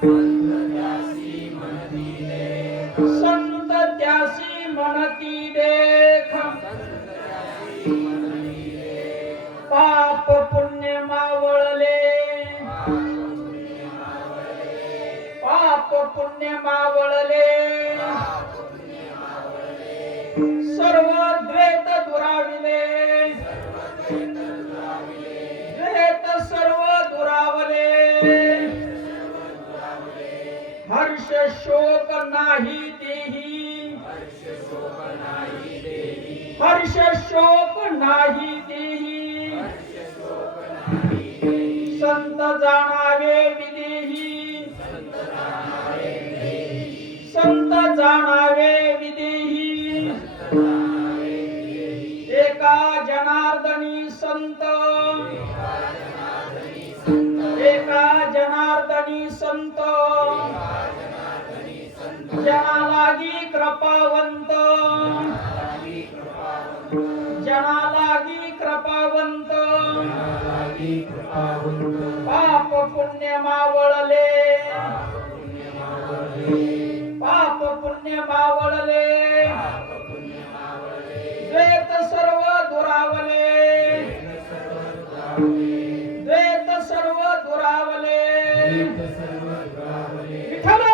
संत त्यासी म्हणती देख पाप पुण्य मावळले पाप पुण्य मावळले सर्व द्वैत दुराविले द्वैत सर्व दुरावले हर्ष शोक नाही देही हर्ष शोक नाही देही संत जाणावे विदेही संत जाणावे विदेही एका जनार्दनी संत एका जनार्दनी संत जना लागी कृपावंत जना लागी कृपावंत पाप पुण्य मावळले पाप पुण्य मावळले द्वैत सर्व दुरावले द्वैत सर्व दुरावले विठ्ठल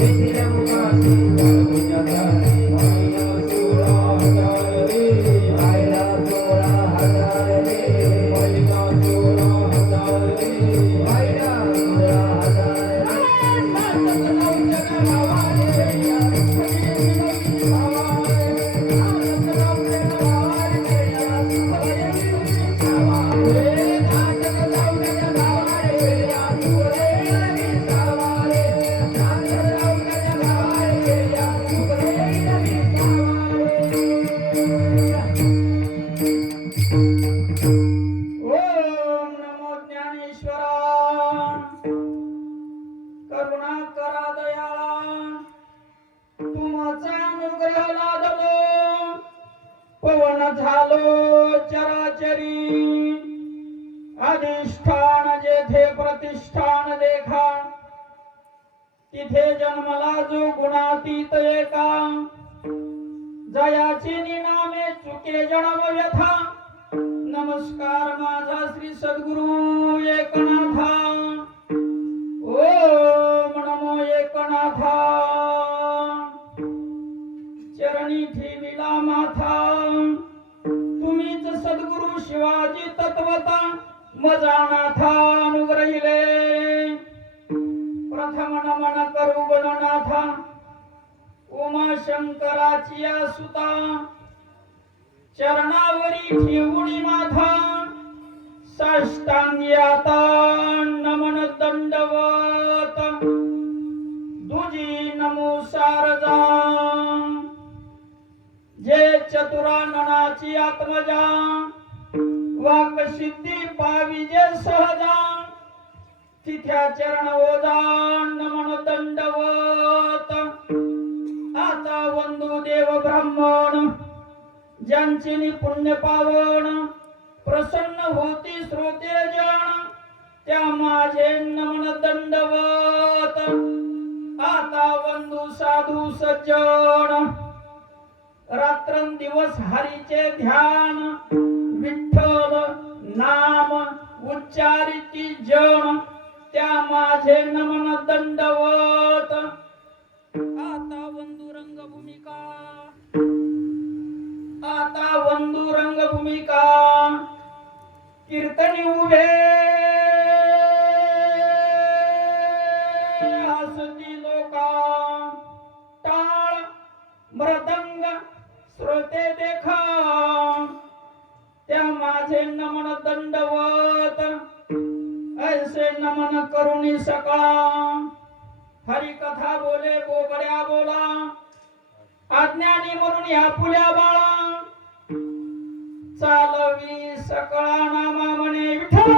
Thank you. तिथे जन्मला जो गुणातीत एका जयाची निनामे चुके जन्म व्यथा नमस्कार माझा श्री सद्गुरु एकनाथा ओम नमो एकनाथा चरणी ठेविला माथा तुम्हीच सद्गुरु शिवाजी तत्वता मजानाथा अनुग्रहिले प्रथम नमन करू गणनाथा उमा शंकराची या सुता चरणावरी ठेवून माथा साष्टांगी आता नमन दंडवत दुजी नमो शारदा जे चतुराननाची आत्मजा वाक सिद्धी पावी जे सहजा तिथ्या चरण ओजा नमन दंडवत आता वंदू देव ब्राह्मण ज्यांची पुण्य पावन प्रसन्न होती श्रोते जन त्या माझे नमन दंडवत आता वंदू साधू सज्जन रात्रंदिवस हरीचे ध्यान विठ्ठल नाम उच्चारिती जन त्या माझे नमन दंडवत आता वंदू रंगभूमिका आता वंदू रंगभूमिका कीर्तनी उभे हसती लोका टाळ मृदंग श्रोते देखा त्या माझे नमन दंडवत ऐसे नमन करुणी सकाळ हरी कथा बोले बोबड्या बोला अज्ञानी म्हणून या फुल्या बाळा चालवी सकळा नामा म्हणे विठ्ठल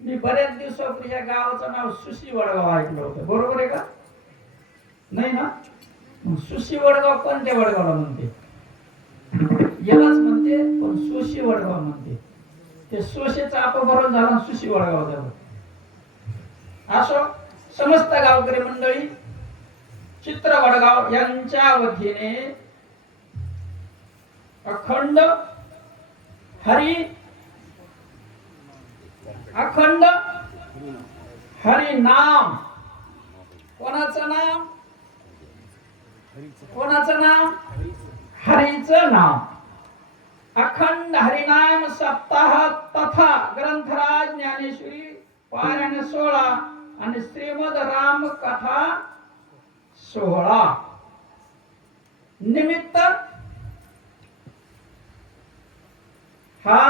मी बऱ्याच दिवसापूर्वी या गावाचं नाव सुशी वडगाव ऐकलं होतं बरोबर आहे का नाही ना सुशी वडगाव कोणत्या वडगावला म्हणते यालाच म्हणते पण सुशी वडगाव म्हणते ते सोशेचा अपभरण झाला सुशी वडगाव झालं असो समस्त गावकरी मंडळी चित्र वडगाव यांच्या वतीने अखंड हरी नाम कोणाचं नाम हरीचं नाम अखंड हरिनाम सप्ताह तथा ग्रंथराज ज्ञानेश्वरी पारायण 16 आणि श्रीमद राम कथा 16 निमित्त हा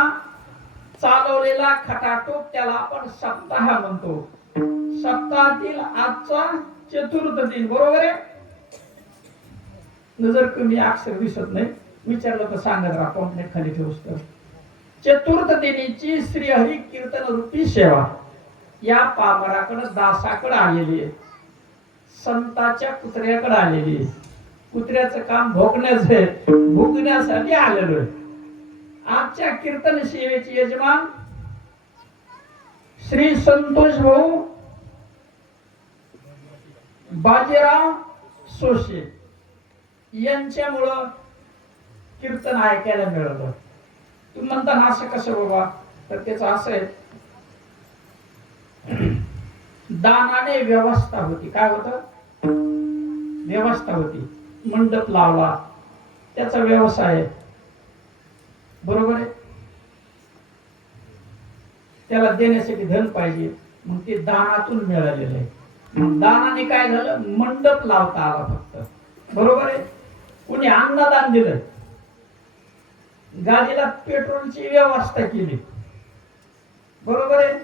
चालवलेला खटाटोप त्याला आपण सप्ताह म्हणतो सप्ताहातील आजचा चतुर्थ दिन बरोबर आहे नजर कमी अक्षर दिसत नाही विचारलं तर सांगत राहा कॉम्प्लेट खाली ठेवूस तर चतुर्थ दिनीची श्री हरी कीर्तन रूपी सेवा या पामराकडे दासाकडे आलेली आहे संताच्या कुत्र्याकडे आलेली आहे कुत्र्याचं काम भोगण्यासाठी आलेलो आहे आजच्या कीर्तन सेवेचे यजमान श्री संतोष भाऊ बाजीराव सोशे यांच्यामुळं कीर्तन ऐकायला मिळालं तुम्ही म्हणता ना असं कसं बाबा तर त्याचं असं आहे दानाने व्यवस्था होती काय होतं व्यवस्था होती मंडप लावला त्याचा व्यवसाय आहे बरोबर आहे त्याला देण्यासाठी धन पाहिजे मग ते दानातून मिळालेलं आहे मग दानाने काय झालं मंडप लावता आला फक्त बरोबर आहे कोणी अन्नदान दिलं गाडीला पेट्रोलची व्यवस्था केली, बरोबर आहे.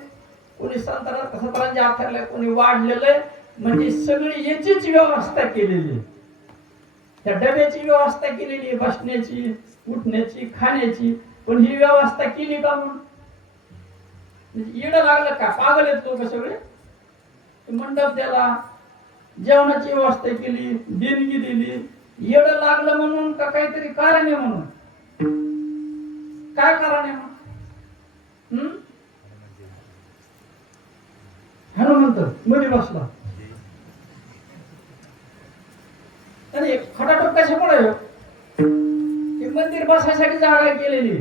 कोणी सतरांच्या आथरल्या, कोणी वाढलेलं आहे, म्हणजे सगळी याचीच व्यवस्था केलेली. त्या डब्याची व्यवस्था केलेली, बसण्याची, उठण्याची, खाण्याची. पण ही व्यवस्था केली का म्हणून येड लागलं का? पागल आहेत लोक सगळे. मंडप दिला, जेवणाची व्यवस्था केली, देणगी दिली. येड लागलं म्हणून का काहीतरी कारण आहे म्हणून? काय कारण आहे म्हणून? हनुमंत मध्ये बसला आणि खटाटोप कशामुळे? ते मंदिर बसायसाठी जागा केलेली.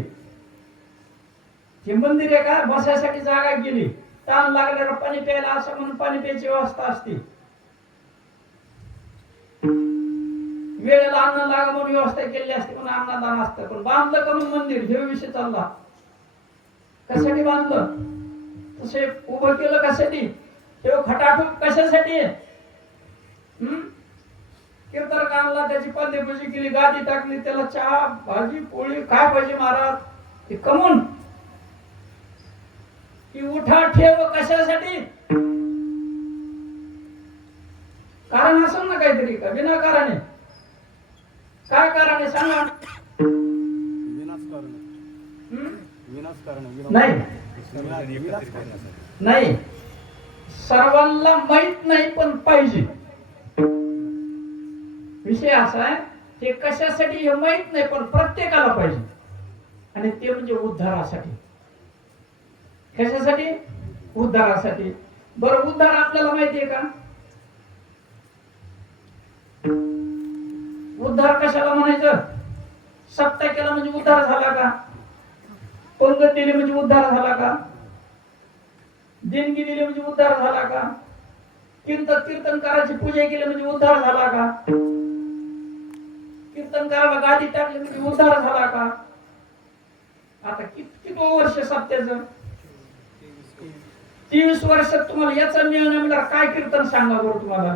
हे मंदिर आहे का? बसायसाठी जागा केली. ताण लागल्यावर पाणी प्यायला असं म्हणून पाणी प्यायची व्यवस्था असते. वेळेला अन्न लागा म्हणून व्यवस्था केलेली असते, म्हणून अन्नदान असतं. पण बांधलं का म्हणून मंदिर? हे विषय चालला. कशासाठी बांधलं? तसे उभं केलं कशासाठी? तेव्हा खटाटोप कशासाठी? कीर्तन आणला, त्याची पंदेपूजी केली, गादी टाकली, त्याला चहा भाजी पोळी काय पाहिजे महाराज? हे कमून की उठा ठेव कशासाठी? कारण असेल ना काहीतरी, का विनाकारण? काय कारण आहे सांगा? नाही, सर्वांना माहित नाही पण पाहिजे. विषय असा आहे, ते कशासाठी हे माहित नाही पण प्रत्येकाला पाहिजे. आणि ते म्हणजे उद्धारासाठी. कशासाठी? उद्धारासाठी. बरं, उद्धार आपल्याला माहिती आहे का? उद्धार कशाला म्हणायचं? सप्ताह केला म्हणजे उद्धार झाला का? पंगत दिली म्हणजे उद्धार झाला का? देणगी दिली म्हणजे उद्धार झाला का? कीर्तनकाराची पूजा केली म्हणजे उद्धार झाला का? कीर्तनकाराला गादी टाकली म्हणजे उद्धार झाला का? आता किती वर्ष सप्त्याचं? 23 वर्षात तुम्हाला याचा मिळणं मिळणार काय? कीर्तन सांगा बरं तुम्हाला.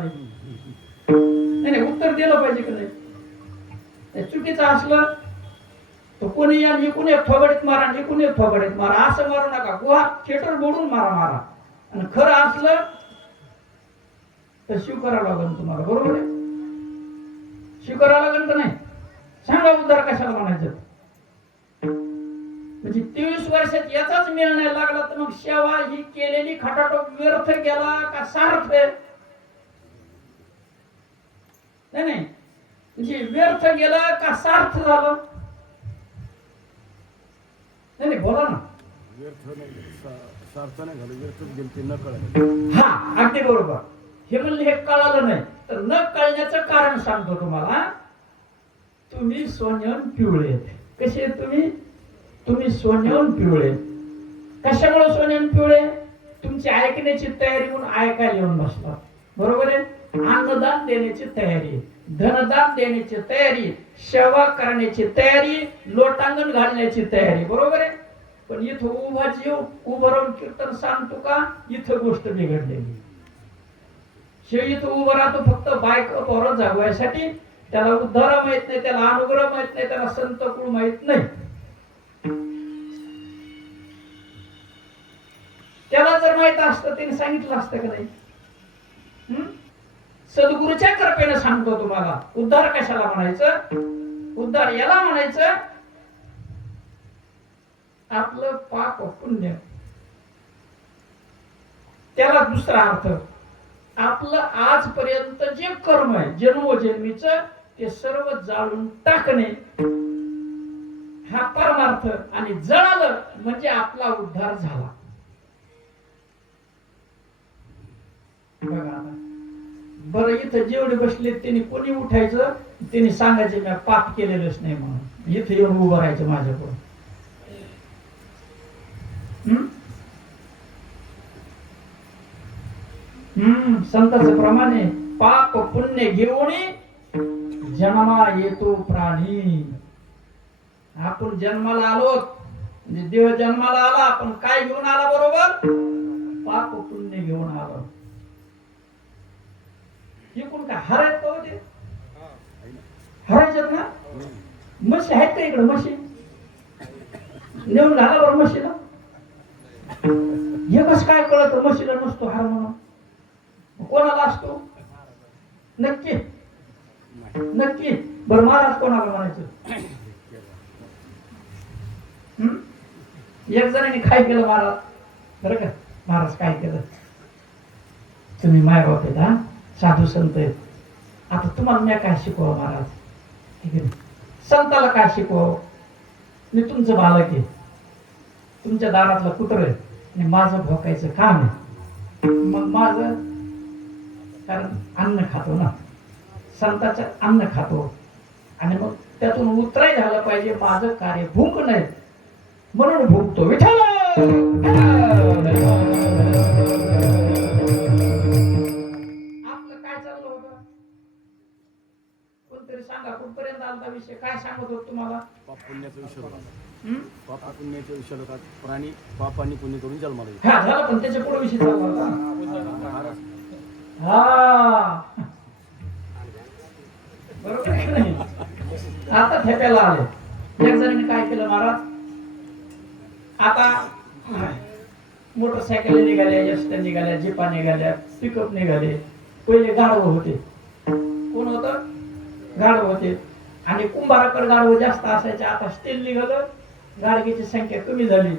नाही, उत्तर दिलं पाहिजे की नाही? चुकीचं असलं तर कोणी या इकून एक थोबडीत मारा, इकून एक थोबडीत मारा, असं मारू नका. गुहा थिएटर बोडून मारा. आणि खरं असलं तर स्वीकारावं लागेल तुम्हाला, बरोबर आहे? स्वीकारावं लागेल का नाही? सांगा उद्धार कशाला म्हणायचं? म्हणजे 23 वर्षात याचाच मिळणं लागला तर मग सेवा ही केलेली खटाटोप व्यर्थ गेला का सार्थ? नाही, म्हणजे व्यर्थ गेला का सार्थ झालं? नाही, बोला ना. हा, अगदी बरोबर. हे म्हणले हे कळालं नाही तर न कळण्याचं कारण सांगतो तुम्हाला. तुम्ही सोन्याहून पिवळे. कसे तुम्ही सोन्याहून पिवळे. कशामुळे सोन्याहून पिवळे? तुमची ऐकण्याची तयारी म्हणून ऐकायला येऊन बसला, बरोबर आहे? अन्नदान देण्याची तयारी, धनदान देण्याची तयारी, सेवा करण्याची तयारी, लोटांगण घालण्याची तयारी, बरोबर आहे? पण इथं उभा जीव उभं राहून कीर्तन सांगतो का? इथं गोष्ट बिघडलेली. शिव इथं उभं राहतो फक्त बायको पोरं जागवायसाठी. त्याला उद्धार माहित नाही, त्याला अनुग्रह माहित नाही, त्याला संत कुळ माहित नाही. त्याला जर माहित असतं त्याने सांगितलं असतं का नाही? सद्गुरूच्या कृपेने सांगतो तुम्हाला. उद्धार कशाला म्हणायचं? उद्धार याला म्हणायचं आपलं पाप पुण्य. त्याला दुसरा अर्थ, आपलं आजपर्यंत जे कर्म आहे जन्मोजन्मीच ते सर्व जाळून टाकणे हा परमार्थ. आणि जळालं म्हणजे आपला उद्धार झाला. बघा बरं, इथं जेवढे बसले त्यांनी कोणी उठायचं, त्यांनी सांगायचे मी पाप केलेलंच नाही म्हणून. इथं येऊन उभं राहायचं माझ्याकडून. संतांचं प्रमाणे पाप पुण्य घेऊन जन्मा येतो प्राणी. आपण जन्माला आलो म्हणजे देव जन्माला आला, आपण काय घेऊन आला? बरोबर, पाप पुण्य घेऊन आलो. इकडून काय हरायत का होते? हरायच्यात ना? म्हशी आहेत का इकडे? म्हशी नेऊन घाला बरं म्हशीला. एकच काय कळत म्हशीला नसतो हार म्हणून, कोणाला असतो? नक्की नक्की. बरं महाराज कोणाला म्हणायचं? एक जणांनी काय केलं महाराज, बरं का, महाराज काय केलं, तुम्ही माय बाप आहेत, हा साधू संत आहेत, आता तुम्हाला मी काय शिकवा महाराज, ठीक आहे, संताला काय शिकव, मी तुमचं बालक आहे, तुमच्या दारातलं कुत्र आहे आणि माझं भोकायचं काम आहे. मग माझं, कारण अन्न खातो ना, संताचं अन्न खातो, आणि मग त्यातून उतराय झालं पाहिजे, माझं कार्य भूक नाही म्हणून भुंकतो. विठ्ठल आपलं काय चाललं होतं? कोणतरी सांगा, कुठपर्यंत आलता विषय, काय सांगत होत तुम्हाला? पाप पुण्याचा विषय होता. पाप पुण्याचा विषय होता. प्राणी पाप आणि पुण्य करून जन्माला येतो. हा झालं, पण त्याच्या पुढे विषय चालला होता. हा बरोबर आहे की नाही? आता ठेप्याला आले. एक जणांनी काय केलं महाराज, आता मोटरसायकल निघाल्या, एसट्या निघाल्या, जीपा निघाल्या, पिकअप निघाले. पहिले गाढव होते. कोण होत? गाढव होते. आणि कुंभाराकडे गाढव जास्त असायचे. आता स्टील निघालं, गाडगेची संख्या कमी झाली.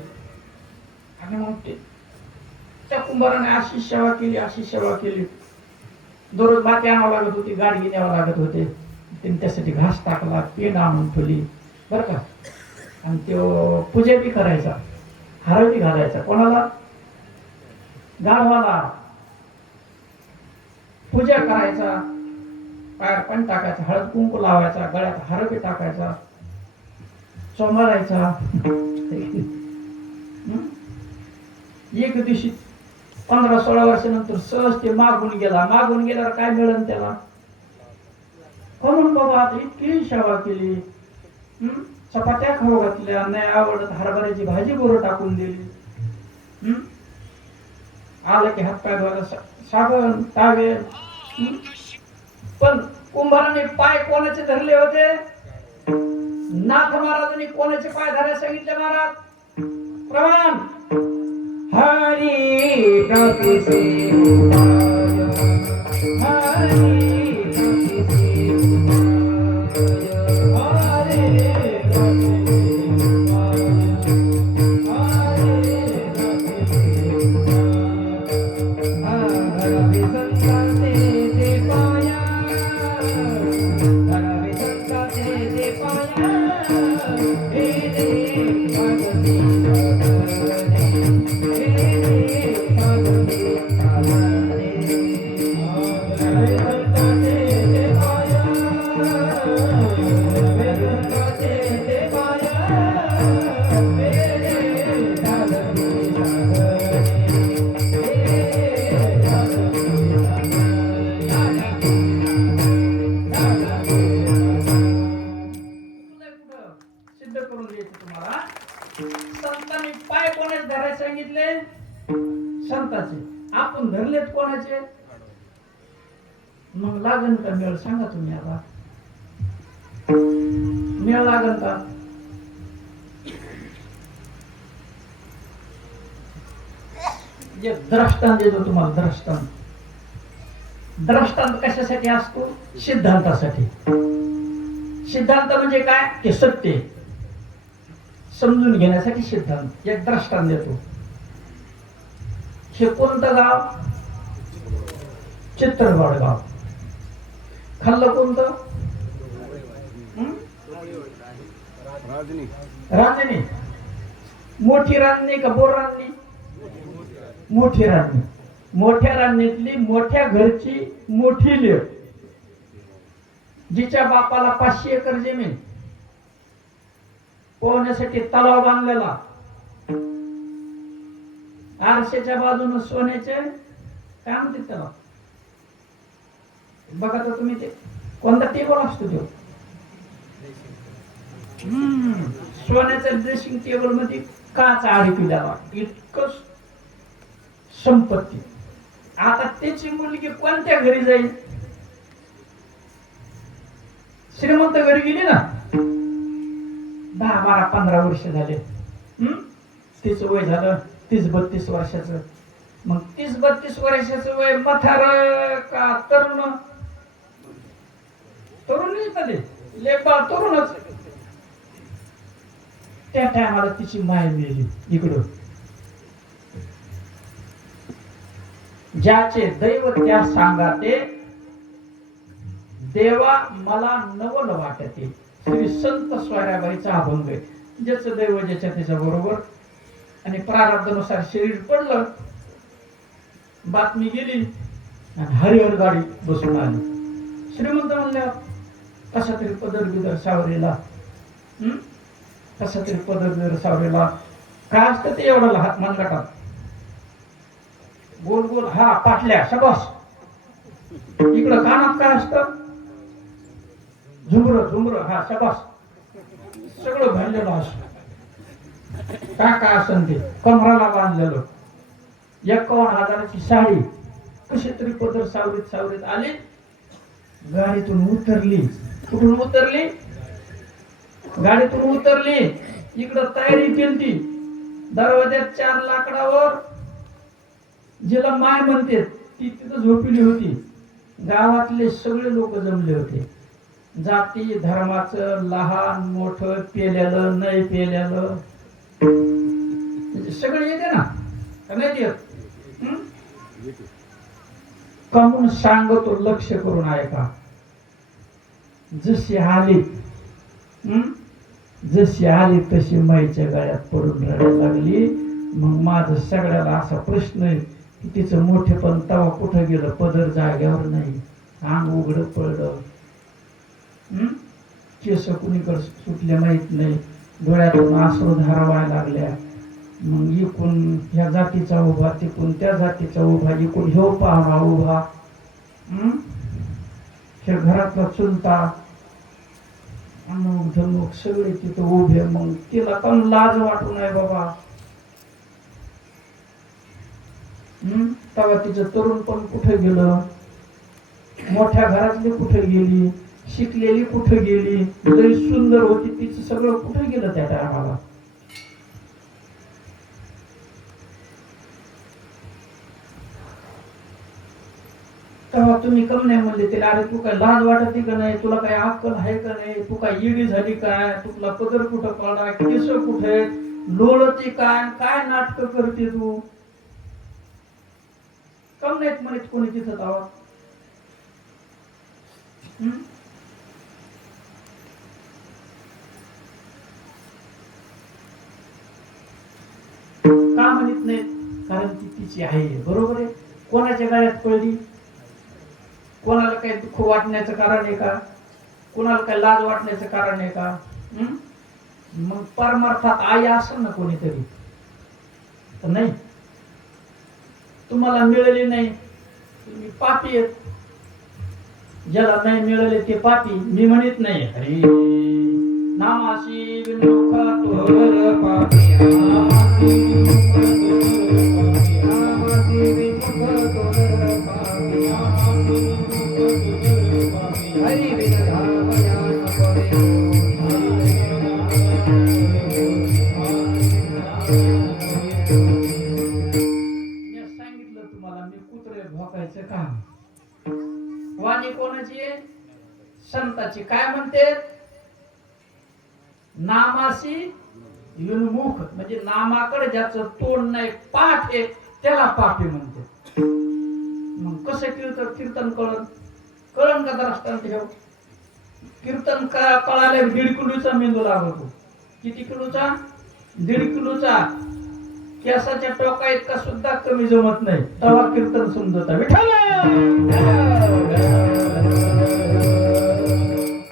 आणि मग त्या कुंभाराने अशी सेवा केली, अशी सेवा केली. दररोज माती आणावं लागत होती, गाडगी न्यावं लागत होते. त्यांनी त्यासाठी घास टाकला, पेंड आणून ठेवली, बरं का. आणि तो पूजा बी करायचा, हार बी घालायचा. कोणाला? गाढवाला पूजा करायचा, पायावर पण टाकायचा, हळद कुंकू लावायचा, गळ्यात हार बी टाकायचा, चोमारायचा. एक दिवशी 15-16 वर्षानंतर सहज ते मागून गेला. मागून गेल्यावर काय मिळेल त्याला? म्हणून बाबा आता इतकी सेवा केली, चपात्या खाऊ घातल्या, नाही आवडत हरभऱ्याची भाजी बोरं टाकून दिली, आलं की हात पाय धुवायला साबण टावेल. पण कुंभाराने पाय कोणाचे धरले होते? नाथ महाराजांनी कोणाचे पाय धरायला सांगितले महाराज? प्रमाण हरी प्रभुसे हरी संतांनी पाय कोणाचे धरायला सांगितले? संताचे. आपण धरलेत कोणाचे? मग लागन का मेळ? सांगा तुम्ही आता, मेळ लागन का? जे दृष्टांत देतो तुम्हाला, दृष्टांत. दृष्टांत कशासाठी असतो? सिद्धांतासाठी. सिद्धांत म्हणजे काय? ते सत्य समजून घेण्यासाठी सिद्धांत. एक दृष्टांत देतो. हे कोणतं गाव? चित्रगड गाव. खाल्लं कोणतं? रांजणी. मोठी रांजणी का बोर रांजणी? मोठी रांजणी. मोठ्या रांजणीतली मोठ्या घरची मोठी लेक, जिच्या बापाला 500 एकर जमीन, पोहण्यासाठी तलाव बांधलेला, आरशाच्या बाजूने सोन्याचे काय म्हणते त्याला, बघा तर तुम्ही, ते कोणता टेबल असतो तो, सोन्याच्या ड्रेसिंग टेबल मध्ये काच अडकविलेला, इतकं संपत्ती. आता त्याची मुलगी कोणत्या घरी जाईल? श्रीमंत घरी गेली ना, 10, 12, 15 वर्ष झाले, तिचं वय झालं 30-32 वर्षाचं. मग 30-32 वर्षाचं वय म्हातार का तरुण? तरुणच ना ते, लेपा तरुणच. त्या टायमाला तिची माय मेली इकडं. ज्याचे दैव त्या सांगाते, देवा मला नवल वाटते. श्री संत स्वाऱ्याबाईचा अभंग आहे. ज्याचं दैव ज्याच्या त्याच्या बरोबर. आणि प्रारब्धानुसार शरीर पडलं, बातमी गेली आणि हरिहर गाडी बसून आली. श्रीमंत म्हणल्यावर कसा तरी पदर बिदर सावरेला, कसा तरी पदर बिदर सावरेला. काय असतं ते एवढं हात मनगटात गोल गोल, हा पाटल्या शबास. इकडं कानात काय असतं? झुमर झुमर, हा शबास. सगळं भरलेलं असं. काय काय असन ते कमराला बांधलेलं. 51,000ची साडी. कशी तरी पदर सावरीत सावरीत आली, गाडीतून उतरली. कुठून उतरली? गाडीतून उतरली. इकडं तयारी केली. दरवाज्यात 4 लाकडावर जिला माय म्हणते ती तिथं झोपली होती. गावातले सगळे लोक जमले होते. जाती धर्माचं, लहान मोठं, पेल्यालं नाही पेल्यालं सगळे येते ना, का नाही येत? कमून सांगतो, लक्ष करून ऐका. जशी आली जशी आली तशी माईच्या गळ्यात पडून रडायला लागली. मग माझं सगळ्याला असा प्रश्न आहे की तिचं मोठेपण तवा कुठं गेलं? पदर जाग्यावर नाही, अंग उघड पडलं, केस कुणीकडे सुटले माहित नाही, डोळ्यातून अश्रुधारा व्हायला लागल्या. मग इकून ह्या जातीचा उभा, तिकून त्या जातीचा उभा, इकून ह्यो पाहुणा उभा, हे घरातला चुलता, अमुक धमुक सगळे तिथं उभे. मग तिला पण लाज वाटू नये बाबा. तेव्हा तिचं तरुण पण कुठे गेलं? मोठ्या घरातली कुठे गेली? शिकलेली कुठे गेली? लई सुंदर होती, तिचं सगळं कुठे गेलं त्या टायमाला? तेव्हा तुम्ही कम नाही म्हणले तिला, अरे तू काय लाज वाटते का नाही? तुला काय अक्कल आहे का नाही? तू काय येडी झाली काय? तुला पदर कुठं पडला? केस कुठे? लोळती काय? काय नाटक करते तू? कम नाहीत म्हणत कोणी तिथं तेव्हा? का म्हणत नाहीत? कारण ती तिची आहे, बरोबर आहे. कोणाच्या गळ्यात पडली? कोणाला काही दुःख वाटण्याचं कारण आहे का? कोणाला काही लाज वाटण्याचं कारण आहे का? मग परमार्थात आई असेल ना कोणीतरी, तर नाही. तुम्हाला मिळाली नाही, तुम्ही पापी आहेत. ज्याला नाही मिळाले ते पापी. मी म्हणत नाही हरी नामाशी विमुख तोर पापी, नामाशी विमुख तोर पापी, हरी विधावया करे. सांगितलं तुम्हाला मी कुत्रे भोकायचं काम. वाणी कोणाची आहे? संताची. काय म्हणते? नामाशी विमुख, म्हणजे नामाकडे ज्याचं तोंड नाही, पाठ आहे, त्याला पापी म्हणते. मग कसं कीर्तन कळण का दृष्टांत ठेव. कीर्तन कळाले 1.5 किलोचा मेंदू लागतो. किती किलोचा? 1.5 किलोचा. केसाच्या टोका इतका सुद्धा कमी जमत नाही, तेव्हा कीर्तन समजत. विठ्ठल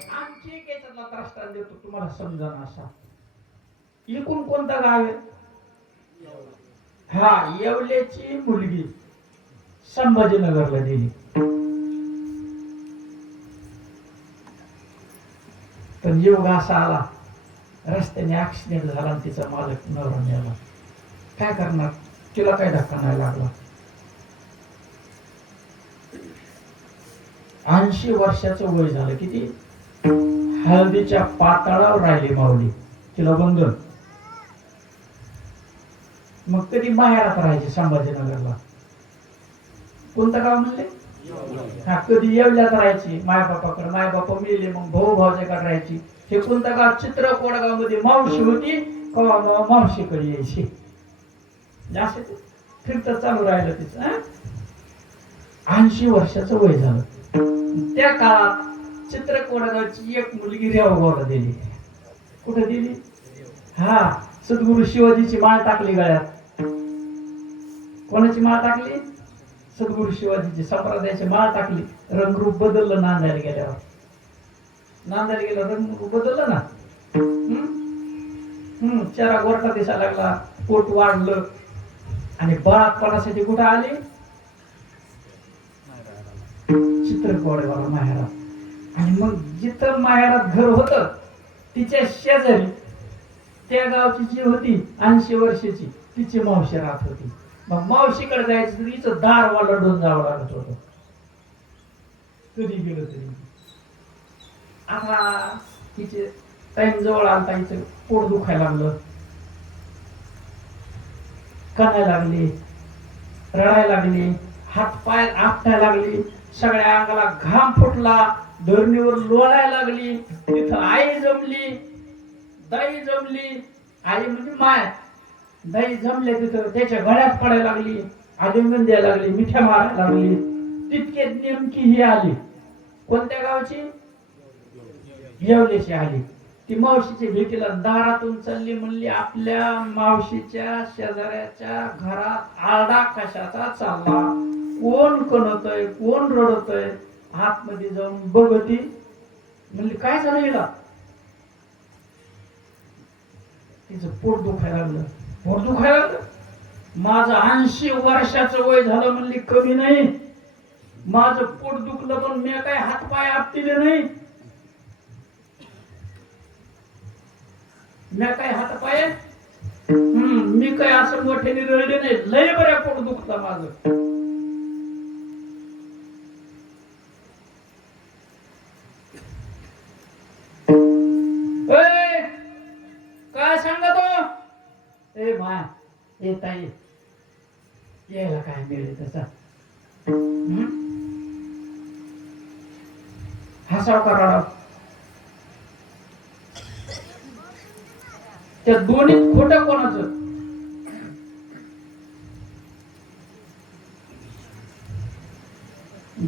आणखी एक याच्यातला दृष्टांत देतो तुम्हाला समजा असा. इकून कोणता गाव आहे? हा, येवल्याची मुलगी संभाजीनगरला दिली. पण योग असा आला, रस्त्याने ऍक्सिडेंट झाला आणि तिचा मालक नवरा मेला. काय करणार? तिला काय धक्का नाही लागला. 80 वर्षाचं वय झालं. किती? हळदीच्या पाताळावर राहिली माऊली. तिला बंधन. मग कधी माहेरात राहायचे संभाजीनगरला. कोणतं गाव म्हणले? हा, कधी येवल्यात राहायची मायबापाकडे, मायबापा मेले मग भाऊ भाऊच्याकडे राहायची. हे कोणतं गाव? चित्रकोडगाव मध्ये मावशी होती, कवा मावशीकडे यायची. असे फिरत चालू राहिलं तिचं. 80 वर्षाचं वय झालं. त्या काळात चित्रकोडगावची एक मुलगी रेवगावला दिली. कुठे दिली? हा, सद्गुरु शिवाजीची माळ टाकली गळ्यात. कोणाची माळ टाकली? सद्गुरु शिवाजीची संप्रदायाची माळ टाकली. रंगरूप बदललं नांदायला गेल्यावर. नांदायला गेल्यावर रंगरूप बदललं ना. चेहरा गोरखा दिसायला लागला, पोट वाढलं आणि बाळापणासाठी कुठं आली? चित्रकोडगावला माहेरात. आणि मग जिथं माहेरात घर होतं तिच्या शेजारी त्या गावची जी होती 80 वर्षाची तिची मावशी राहत होती. मग मावशीकडे जायचं तर तिचं दार वालडून जावं लागत होतं कधी गेलं तरी. आता तिचे टाइम जवळ आलता, हिचं पोट दुखायला लागलं, कणायला लागली, रडायला लागली, हात पाय आपटायला लागली, सगळ्या अंगाला घाम फुटला, धरणीवर लोळायला लागली. तिथं आई जमली, दाई जमली. आई म्हणजे माय, दाई जमले तिथं त्याच्या गळ्यात पडायला लागली, आलिंगन द्यायला लागली, मिठ्या मारायला लागली. तितके नेमकी ही आली. कोणत्या गावची? येवल्याची आली. ती मावशीच्या भेटीला दारातून चालली. म्हणली आपल्या मावशीच्या शेजाऱ्याच्या घरात आरडा कशाचा चालला, कोण कणतय, कोण रडतय, आतमध्ये जाऊन बघती. म्हणली काय झालं हिला? तिचं पोट दुखायला लागलं. पोट दुखायला लागलं. माझं 80 वर्षाचं वय झालं म्हणली, कमी नाही. माझं पोट दुखलं पण मी काय हातपाय आपटिले नाही. मी काय हातपाय मी काय असं मोठ्याने रडले नाही. लय बऱ्या पोट दुखलं माझं. काय सांगतो? ए मा, ए ताई, यायला काय मिळेल तसा? हसाव का रडाव? त्या दोन्हीत खोटं कोणाचं?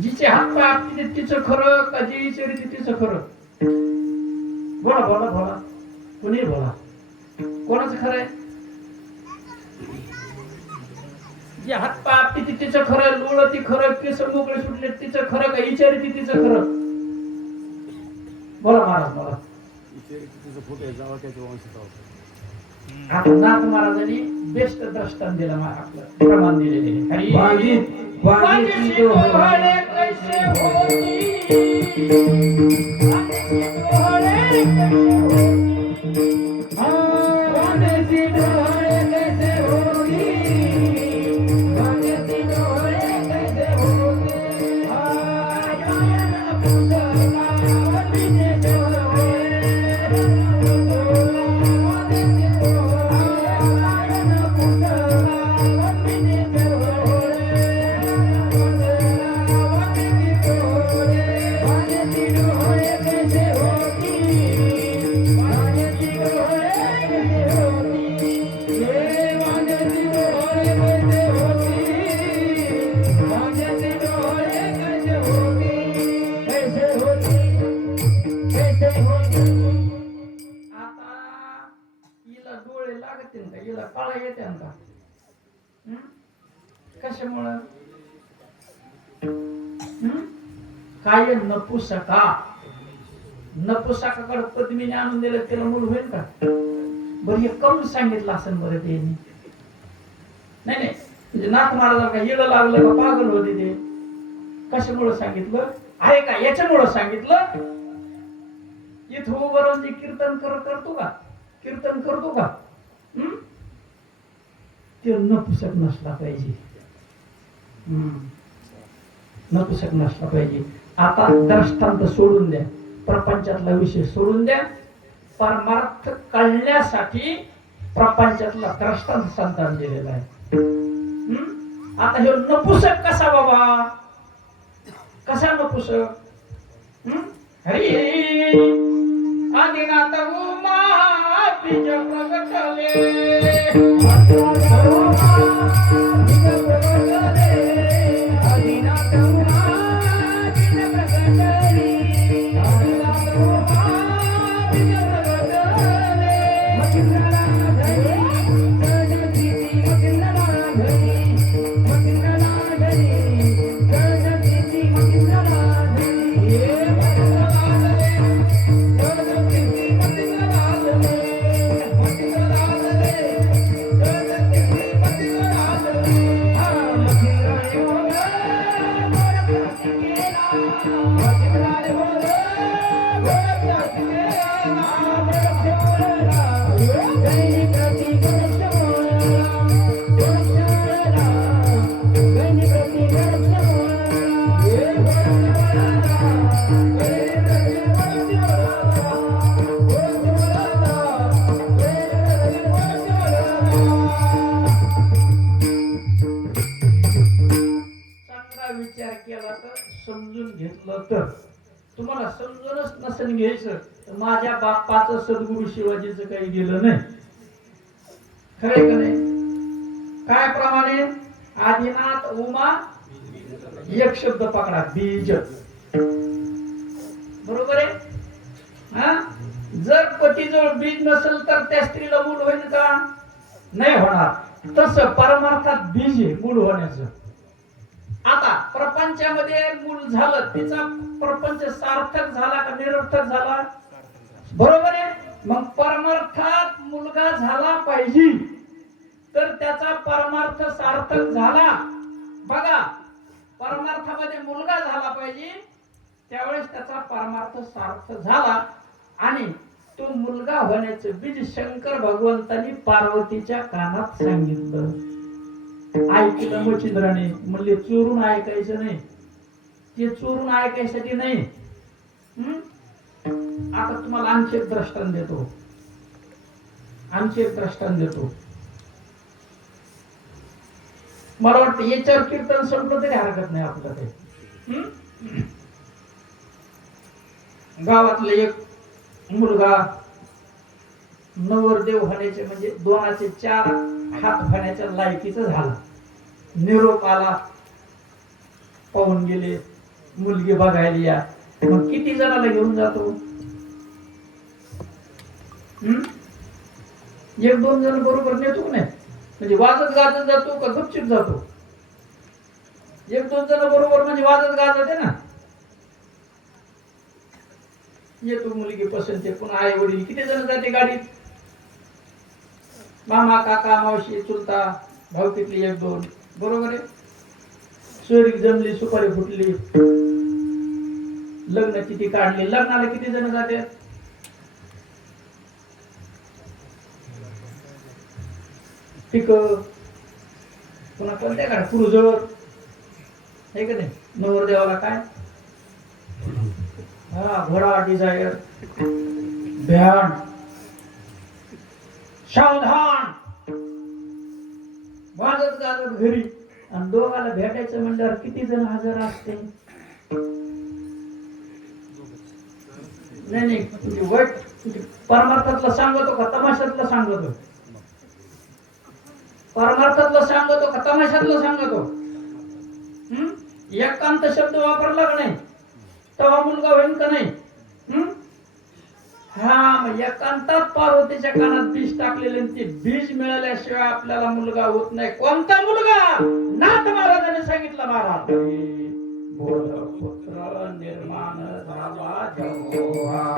जिचे हात पाय आपले तिचं खरं का जी विचारते तिचं खरं? बोला बोला बोला, कुणी बोला. कोणाचं खरं आहे? जे हात पाय आपली तिचं खरं, लोळ ती खरं, केस मोकळे सुटले तिचं खरं का विचारते तिचं खरं? बोला महाराज बोला. आता नाथ महाराजांनी बेस्ट दृष्टांत दिलं, आपलं प्रमाण दिलेले आहे. कैसे कशामुळं? काय नपुसका, नपुसकाकडे पद्मीने आणून दिलं त्याला मूल होईल का? बरं हे कम सांगितलं असेल बरं ते. नाही नाही, म्हणजे नाथ महाराजांना का येडं लागलं का पागल होते ते? कशामुळं सांगितलं आहे का? याच्यामुळं सांगितलं. इथं उभं राहून जे कीर्तन करतो का, कीर्तन करतो का, ते नपुसक नसला पाहिजे. नपुसक नसला पाहिजे. आता दृष्टांत सोडून द्या, प्रपंचातला विषय सोडून द्या. परमार्थ कळण्यासाठी प्रपंचातला द्रष्टांत संतान दिलेला आहे. आता हे नपुसक कसा बाबा, कसा नपुसक? हरी आदिनाथ उमा बीज प्रगटले, आदिनाथ उमा बीज प्रगटले, आदिनाथ उमा बीज प्रगटले, मचिंद्रला धरी गणपती मचिंद्रला धरी, मचिंद्रला धरी गणपती मचिंद्रला धरी, विचार केला तर, समजून घेतलं तर, तुम्हाला समजूनच नसेल घ्यायचं तर माझ्या बाप्पाचं सद्गुरु शिवाजीचं काही गेलं नाही. खरंय का नाही? काय प्रमाणे? आदिनाथ उमा, एक शब्द पकडा, बीज. बरोबर आहे? हा, जर पतीजवळ बीज नसेल तर त्या स्त्रीला मूल होईल का? नाही होणार. तसं परमार्थात बीज आहे मूल होण्याचं. आता प्रपंचामध्ये मूल झालं, तिचा प्रपंच सार्थक झाला का निरर्थक झाला? बरोबर आहे. मग परमार्थात मुलगा झाला पाहिजे तर त्याचा परमार्थ सार्थक झाला. बघा, परमार्थामध्ये मुलगा झाला पाहिजे त्यावेळेस त्याचा परमार्थ सार्थ झाला. आणि तो मुलगा होण्याचं बीज शंकर भगवंतांनी पार्वतीच्या कानात सांगितलं. ऐकलं मच्छिंद्राने, म्हणले चोरून ऐकायचं नाही, ते चोरून ऐकायसाठी नाही. आता तुम्हाला आणखी एक दृष्टांत देतो, आणखी एक दृष्टांत देतो. मला वाटतं याच्यावर कीर्तन संपलं तरी हरकत नाही आपलं काही. गावातला एक मुलगा नवरदेव होण्याचे म्हणजे 2चे 4 हात होण्याच्या लायकीचा झाला. निरोप आला, पाहून गेले, मुलगी बघायला या. मग किती जणाला घेऊन जातो? 1-2 जण बरोबर नेतो की नाही? म्हणजे वाजत गाजत जातो का गुपचूप जातो? 1-2 जण बरोबर म्हणजे वाजत गाजत आहे ना. येतो मुलगी पसंत आहे, पुन्हा आई वडील किती जण जाते गाडीत? मामा, काका, मावशी, चुलता, भाऊ किती 1-2, बरोबर आहे. सोयरी जमली, सुपारी फुटली, लग्न किती काढली, लग्नाला किती जण जाते? पिक, पुन्हा कोणत्या गाड्या, क्रुझर आहे का नाही? नवरदेवाला काय? हा, घोडा, डिझायर, भ्यान, सावधान, वाजत गाजत घरी. आणि दोघाला भेटायचं म्हणल्यावर किती जण हजर असते? नाही, तुझी वाईट परमार्थातलं सांगतो का तमाशातलं सांगतो? परमार्थातलं सांगतो का तमाशातलं सांगतो? एकांत शब्द वापरला का नाही तेव्हा मुलगा होईल का नाही? हा, मग एकांतात पार्वतीच्या कानात बीज टाकलेले, ते बीज मिळाल्याशिवाय आपल्याला मुलगा होत नाही. कोणता मुलगा? नाथ महाराजांनी सांगितलं, महाराज बोध पुत्र निर्माण झाला जगोहा,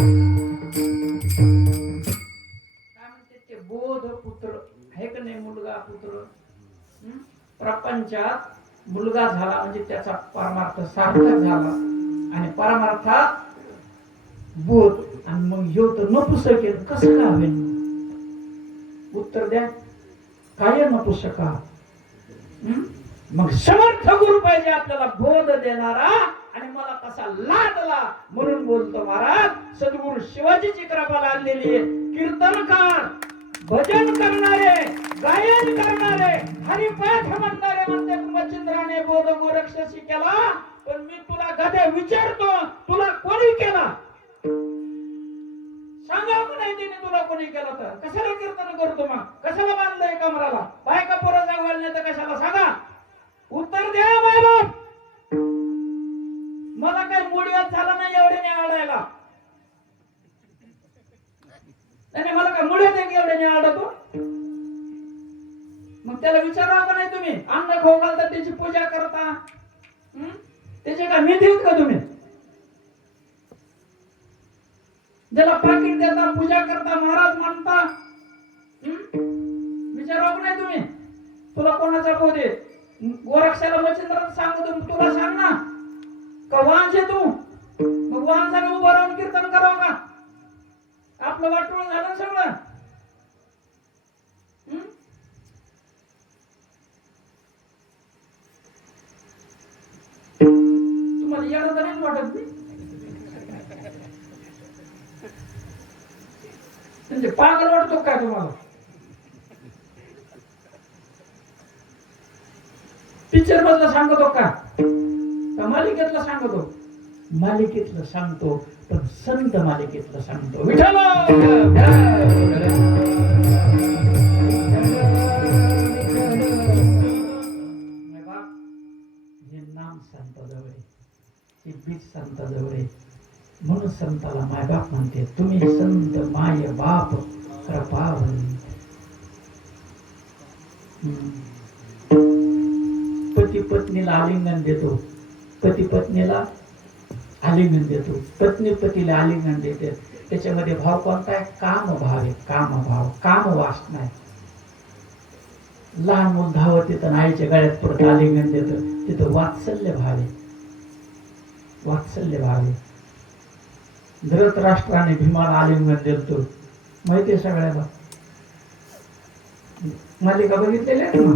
काय म्हणते ते बोध पुत्र आहे का नाही, मुलगा पुत्र. प्रपंचात मुलगा झाला म्हणजे त्याचा परमार्थ सार्थक झाला, आणि परमार्थात बोध. आणि मग ह्यो तर नपुसक आहे, कसं का होईल? उत्तर द्या, काय नपुसका? मग समर्थ गुरु पाहिजे आपल्याला, बोध देणारा, आणि मला तसा लादला. म्हणून बोलतो महाराज, सद्गुरु शिवाजीची कृपा लादलेली आहे. कीर्तनकार, भजन करणारे, गायन करणारे, हरिपाठ म्हणणारे म्हणतात मच्छिंद्राने बोध गोरक्षसी केला. पण मी तुला गद्या विचारतो, तुला कोणी केला? सांगा का नाही तिने तुला कोणी केलं? तर कशाला कीर्तन करतो? मग कशाला बांधलंय कमराला? बायका पोरं जागवायला नाही तर कशाला? सांगा, उत्तर द्या मायबाप. मला काही मुडव्यात झाला नाही एवढ्याने आडायला. नाही, मला काय मुडव्यात एवढ्याने आडतो? मग त्याला विचारावं का नाही तुम्ही? अन्न खाऊ घालता, त्याची पूजा करता, त्याचे काय मी देऊत का तुम्ही? ज्याला पाकिट देता, पूजा करता, महाराज म्हणता, विचारावं का नाही तुम्ही? तुला कोणाचा बोध आहे? गोरक्षाला मच्छिंद्रात सांगतो, तुला सांग ना का वांज आहे तू? मग वांजाने उभं राहून कीर्तन करावं का? आपलं वाटोळ झालं सगळं. तुम्हाला येणं तर नाही वाटत मी? म्हणजे पागल वाटतो काय तुम्हाला? पिक्चर मधलं सांगतो का मालिकेतलं सांगतो? मालिकेतलं सांगतो, पण संत मालिकेतलं सांगतो. विठ्ठल हे नाम संताजवळ आहे, हे बीज संताजवळ आहे. म्हणून संताला मायबाप म्हणते. तुम्ही संत माय बाप कृपावंत. पती पत्नीला आलिंगन देतो, पती पत्नीला आलिंगन देतो, पत्नी पतीला आलिंगन देते. त्याच्यामध्ये भाव कोणता आहे? काम भाव आहे. काम भाव, काम वासना आहे. लहान मूल धावत तिथं आईच्या गळ्यात परत आलिंगन देतं, तिथं वात्सल्य भाव आहे. वात्सल्य भाव आहे. धृतराष्ट्राने भीमाला आलिंगन देतो, माहिती आहे सगळ्याला. मालिका बघितलेली आहे ना?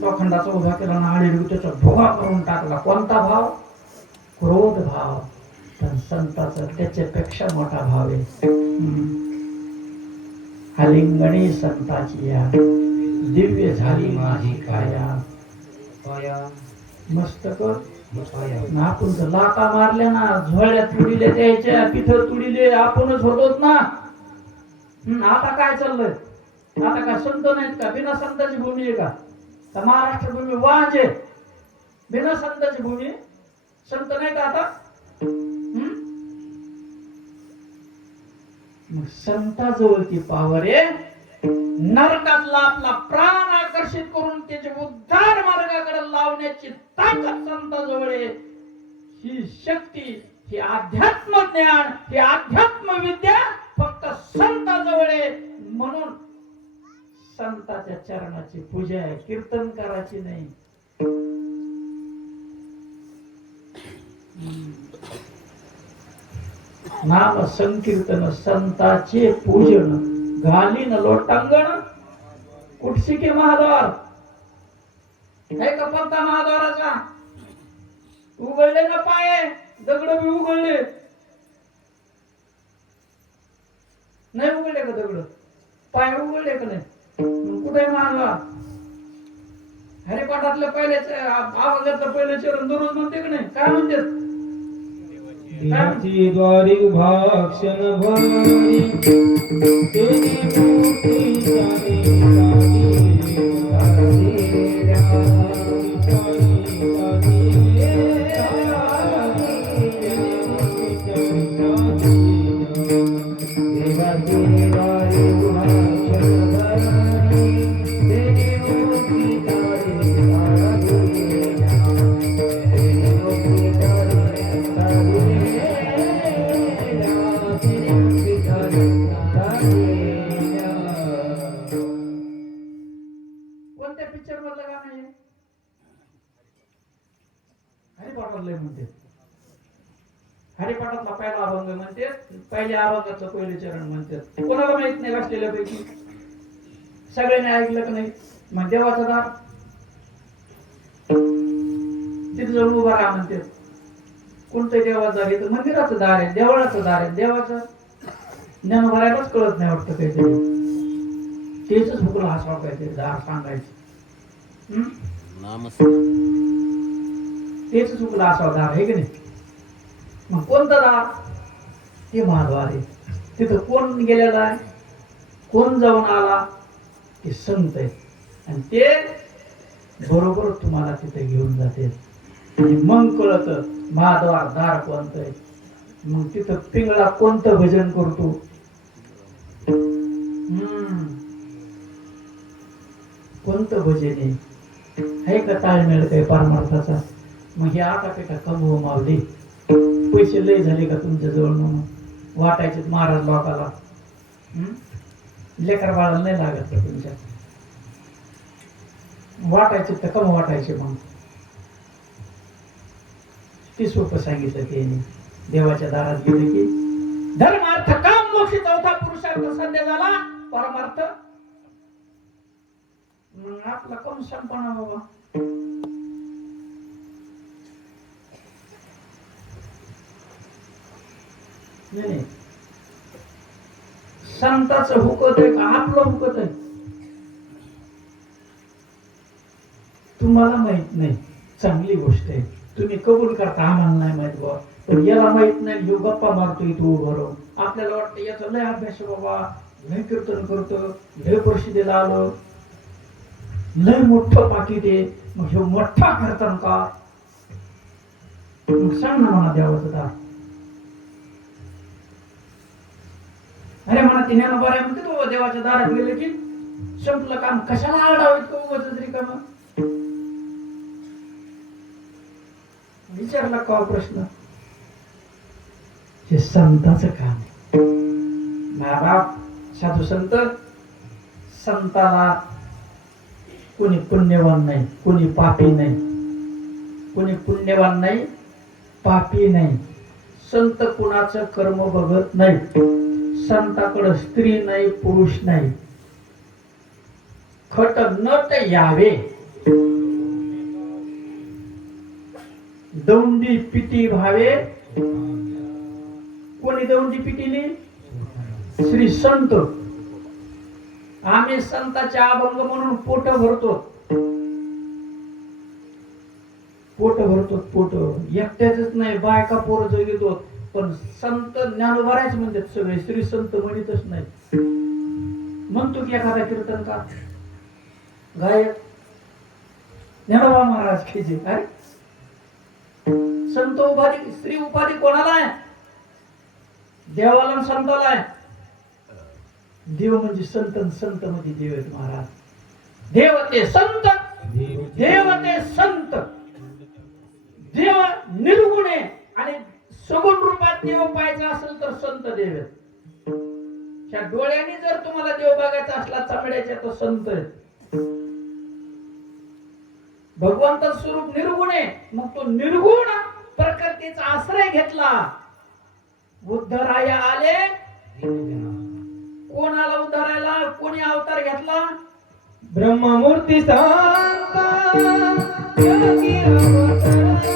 लोखंडाचा उभा केला ना, आळी त्याचा भोगा करून टाकला. कोणता भाव? क्रोध भाव. पण संताचा त्याच्यापेक्षा मोठा भाव आहे. आलिंगणी संताची या, दिव्य झाली माझी काया. मस्तक आपण तर लाटा मारल्या ना, झोळ्या तुडिले, द्यायच्या पिठं तुडिले, आपणच होतोच ना. आता काय चाललंय? आता काय संत नाहीत का? बिना संताची भूमी आहे का? तर महाराष्ट्र भूमी वांज आहे, बिना संताची भूमी. संत नाही का आता? मग संताजवळ ती पावर आहे. नरकातला आपला प्राण आकर्षित करून त्याचे उद्धार मार्गाकडे लावण्याची ताकद संताजवळ आहे. ही शक्ती, ही अध्यात्म ज्ञान, ही अध्यात्म विद्या फक्त संताजवळ आहे. म्हणून संताच्या चरणाची पूजा आहे, कीर्तन करायची नाही. नाम संकीर्तन संताचे पूजन, घालीन लोटांगण कुटसिके महाद्वार. आहे का पत्ता महाद्वाराचा? उघडले ना पाय, दगड बी उघडले नाही? उघडले का दगड? पाय उघडले का नाही? कुठे महाद्वार? हरिपाठातलं पहिलेच आवाजातलं पहिले चरण दररोज म्हणते का नाही? काय म्हणते? देवाची द्वारी भाक्षण भरी तेने मूर्ती चित्रपटातला पहिला अभंग म्हणते, पहिल्या अभंगातलं पहिलं चरण म्हणते. कोणाला माहित नाही वाचलेल्यापैकी? सगळ्यांनी ऐकलं का नाही? मग देवाचं दार तिथे जाऊन उभा राहा म्हणते. कोणतं देवाचं दार? इथं मंदिराचं दार आहे, देवळाचं दार आहे. देवाचं ज्ञान भरायलाच कळत नाही वाटतं काहीतरी. तेच हुकला हसवा काहीतरी दार सांगायचं. तेच चुकला असा दार आहे की नाही? मग कोणतं दार? ते महाद्वार आहे. तिथं कोण गेलेला आहे? कोण जाऊन आला? ते संत आहे. आणि ते बरोबर तुम्हाला तिथे घेऊन जाते. आणि मग कळत महाद्वार दार कोणतं आहे. मग तिथं पिंगळा कोणतं भजन करतो? कोणतं भजन आहे का ताळमेळ काही परमार्थाचा? मग हे आता पेटा कमव मावले, पैसे लय झाले का तुमच्या जवळ म्हणून वाटायचे महाराज लोकाला? लेकर बाळाला नाही लागत का तुमच्या? वाटायचे तर कम वाटायचे. मग ती सोपं सांगितलं त्यांनी. देवाच्या दारात गेले की धर्मार्थ काम मोक्ष चौथा पुरुषार्थ सध्या झाला परमार्थ. मग आपला कोण संपना बाबा? नाही, संताचं हुकत आहे का आपलं हुकत आहे? तुम्हाला माहित नाही, चांगली गोष्ट आहे. तुम्ही कबूल करता, आम्हाला नाही माहित बाबा. पण याला माहित नाही, ह्यो गप्पा मारतोय तू बरोबर. आपल्याला वाटतं याचा लय अभ्यास बाबा, लय कीर्तन करतो, लय परिषदेला आलो, लय मोठं पाकिट आहे. मग ह्यो मोठा कीर्तन का? मग सांग ना म्हणा देवाचं दार. अरे म्हणा ती ज्ञान बऱ्या म्हणते तो देवाच्या दारात गेले की संपलं काम. कशाला आरडावत का उगाच रिकाम? विचारला का प्रश्न? हे संताचं काम आहे. महाराज साधू संत, संताला कोणी पुण्यवान नाही, कोणी पापी नाही. कोणी पुण्यवान नाही, पापी नाही. संत कुणाचं कर्म बघत नाही. संताकडे स्त्री नाही, पुरुष नाही. खट नट यावे, दौंडी पिटी भावे. कोणी दौंडी पिटीली? श्री संत. आम्ही संताचे अभंग म्हणून पोट भरतो. पोट भरतो, पोट. एकट्याच नाही, बायका पोर जगितो. पण संत ज्ञानोबारायच म्हणतात सगळे, श्री संत म्हणतच नाही. म्हणतो की एखादा कीर्तन का गायक ज्ञानोबा महाराज खेचे. अरे संत उपाधी, स्त्री उपाधी कोणाला आहे? देवाला संताला आहे. देव म्हणजे संत, संत म्हणजे देव आहेत महाराज. देव ते संत, देव ते संत. देव निर्गुण आहे आणि सगुण रूपात देव पाहायचा असेल तर संत देव आहेत. त्या डोळ्यांनी जर तुम्हाला देव बघायचा असला चमड्याच्या तर संत आहेत. भगवंताचं स्वरूप निर्गुण आहे. मग तो निर्गुण प्रकृतीचा आश्रय घेतला. उद्धाराया आले. कोणाला उद्धारायला? कोणी अवतार घेतला? ब्रह्ममूर्ती शांता योगी अवतारले.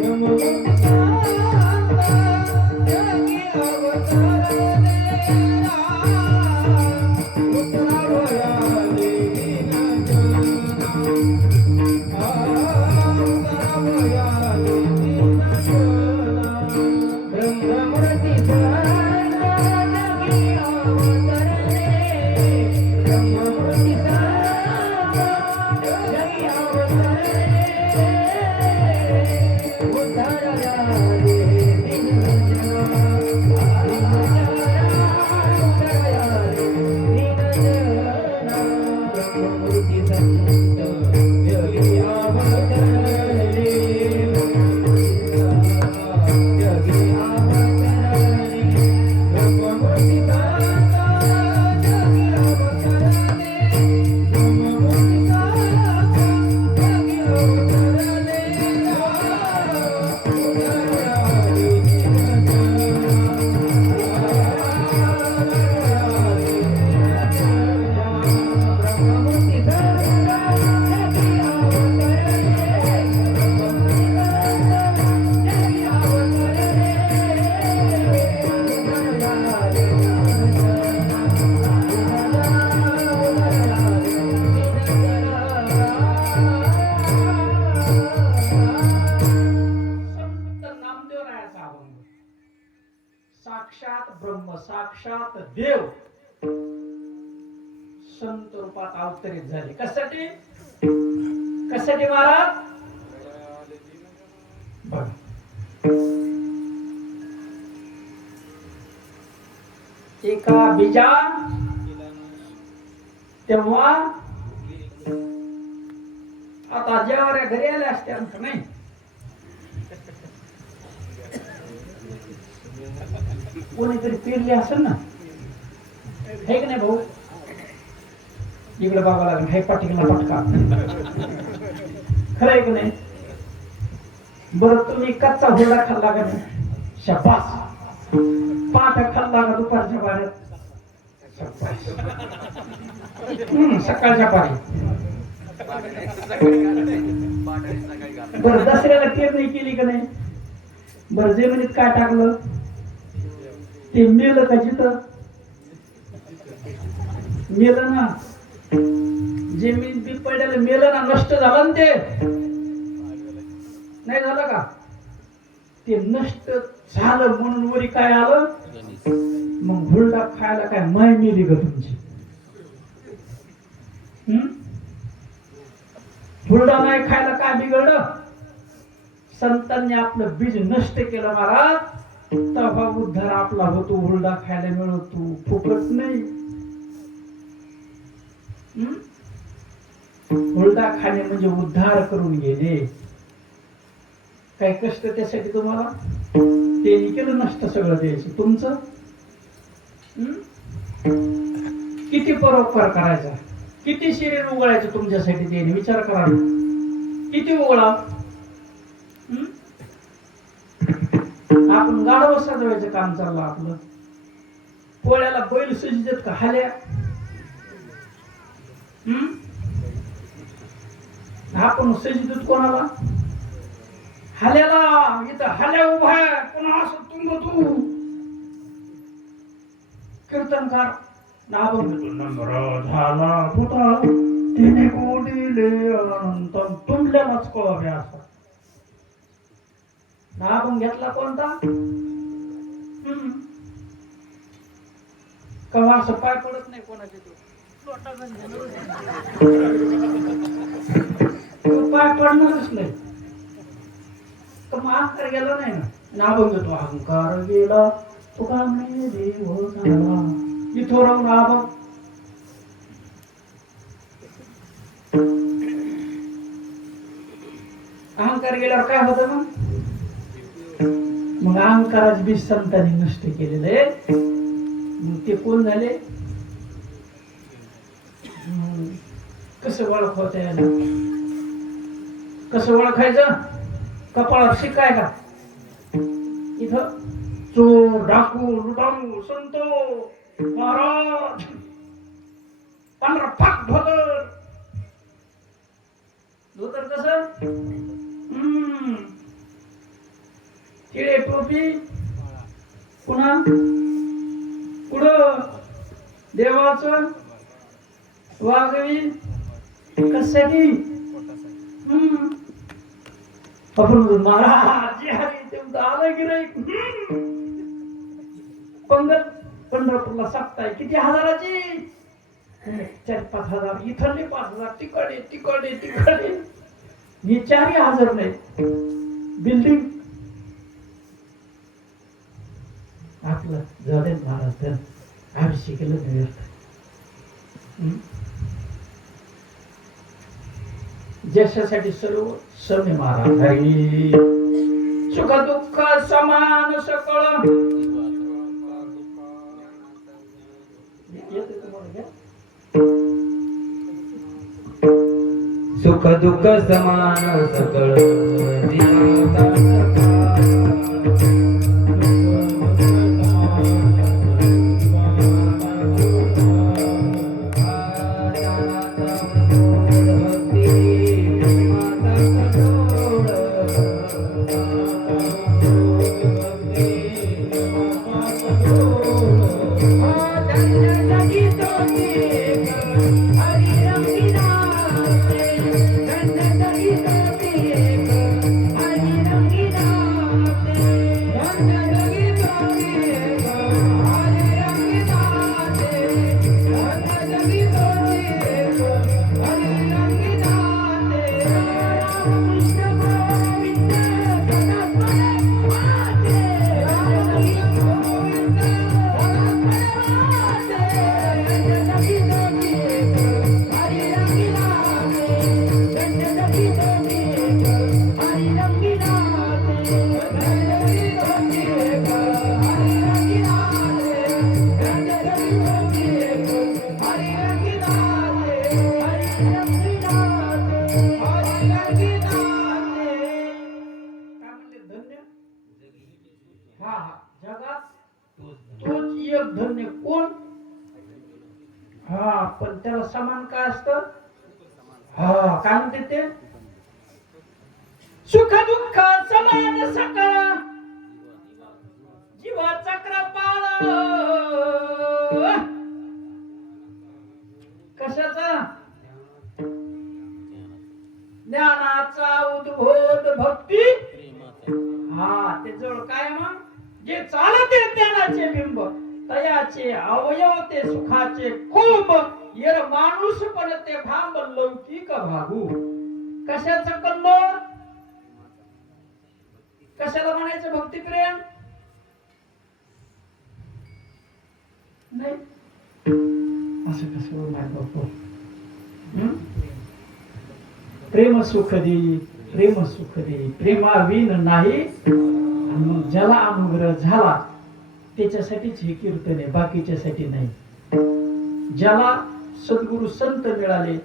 ब्रह्ममूर्ती शांता योगी अवतारले. उतरावयाले उतरावयाले ब्रह्ममूर्ती शांता साक्षात ब्रह्म साक्षात देव संत रूपात अवतरित झाले. कशासाठी कशासाठी महाराज बघ. एका बीजा तेव्हा आता जेव्हा घरी आले असते आमचं नाही कोणीतरी पेरली असेल ना हे की नाही भाऊ इकडे बघावं लागेल हे पाठीला पटका खरं आहे की नाही. बरं तुम्ही कच्चा हुरडा खाल्ला का नाही शाबास. पाठ खाल्ला का दुपारच्या पाण्यात सकाळच्या पारी. बरं दसऱ्याला पेरणी केली का नाही. बरं जमिनीत काय टाकलं ते मेलं का जिथं मेलं ना जमीन बी पडलेलं मेलं ना नष्ट झालं ना ते नाही झालं का ते नष्ट झालं म्हणून वरी काय आलं मग हुरडा खायला काय माय मेली ग तुमची. हुरडा नाही खायला काय बिघडलं संतांनी आपलं बीज नष्ट केलं महाराज तेव्हा उद्धार आपला होतो. हुरडा खायला मिळतो फुकट नाही. हुरडा खाणे म्हणजे उद्धार करून घेणे. काय कष्ट त्यासाठी तुम्हाला ते केलं नष्ट सगळं द्यायचं तुमचं. किती परोपकार करायचा किती शरीर उघडायचं तुमच्यासाठी त्याने विचार करा किती उघडा. आपण गाढव सजवायचं काम चाललं आपलं. पोळ्याला बैल सजतात का हाल्या आपण सजतोच कोणाला हाल्याला. इथं हाल्या उभा आहे कोणा असं तुंग तू कीर्तनकार नम्र झाला होता तिने गोडीले अनंत तुंबल्यालाच कळावे असा. नाभून घेतला कोणता कवा असं पाय पडत नाही कोणाचे तो पाय पडणारच नाही. तर मग अहंकार गेला नाही ना. नाभून घेतो अहंकार गेला तुका मी देव झाला इथं राहून आबा अहंकार गेल्यावर काय होतं मग अहंकाराच बीज संतांनी नष्ट केलेलं आहे. मग ते कोण झाले कसं ओळखवता यायला कसं ओळखायचं कपाळात शिकाय का इथं चोर डाकू लुटारू संतो महाराज पांढरा फाक धोतर धोतर कसं तिळे टोपी पुन्हा पुढं देवाचं वागवी कशासाठी आपण महाराज तुमचं आलं की नाही पंगत पंढरपूरला सप्ताह किती हजाराची 4-5 हजार इथले 5,000 तिकडे तिकडे तिकडे हे 4,000 नाही बिल्डिंग आपलं जाऊ महाराज तर अभिषेक केलं जशासाठी सर्व समे महाराज हरी सुख दुःख समान सकळ सुख दुःख समान सकळ एक धन्य कोण? हा, पण त्याला समान काय असतं? हा, काय म्हणते ते? सुख दुःख समान सकाळ जीवा चक्रपाळ. कशाचा? ज्ञानाचा उद्बोध भक्ती. हा, ते जवळ काय मग? जे चालते ज्ञानाचे बिंब तयाचे अवयव ते सुखाचे खूप येर माणूस पण ते भांब लौकिक भागू. कशाचं कल्लोळ? कशाला म्हणायचं भक्ती प्रेम? नाही, असं कसं होणार बापू? प्रेम सुख दे, प्रेम सुख दे, प्रेमाविन नाही. आणि मग ज्याला अनुग्रह झाला त्याच्यासाठीच हे कीर्तन आहे, बाकीच्यासाठी नाही. ज्याला सद्गुरु संत मिळाले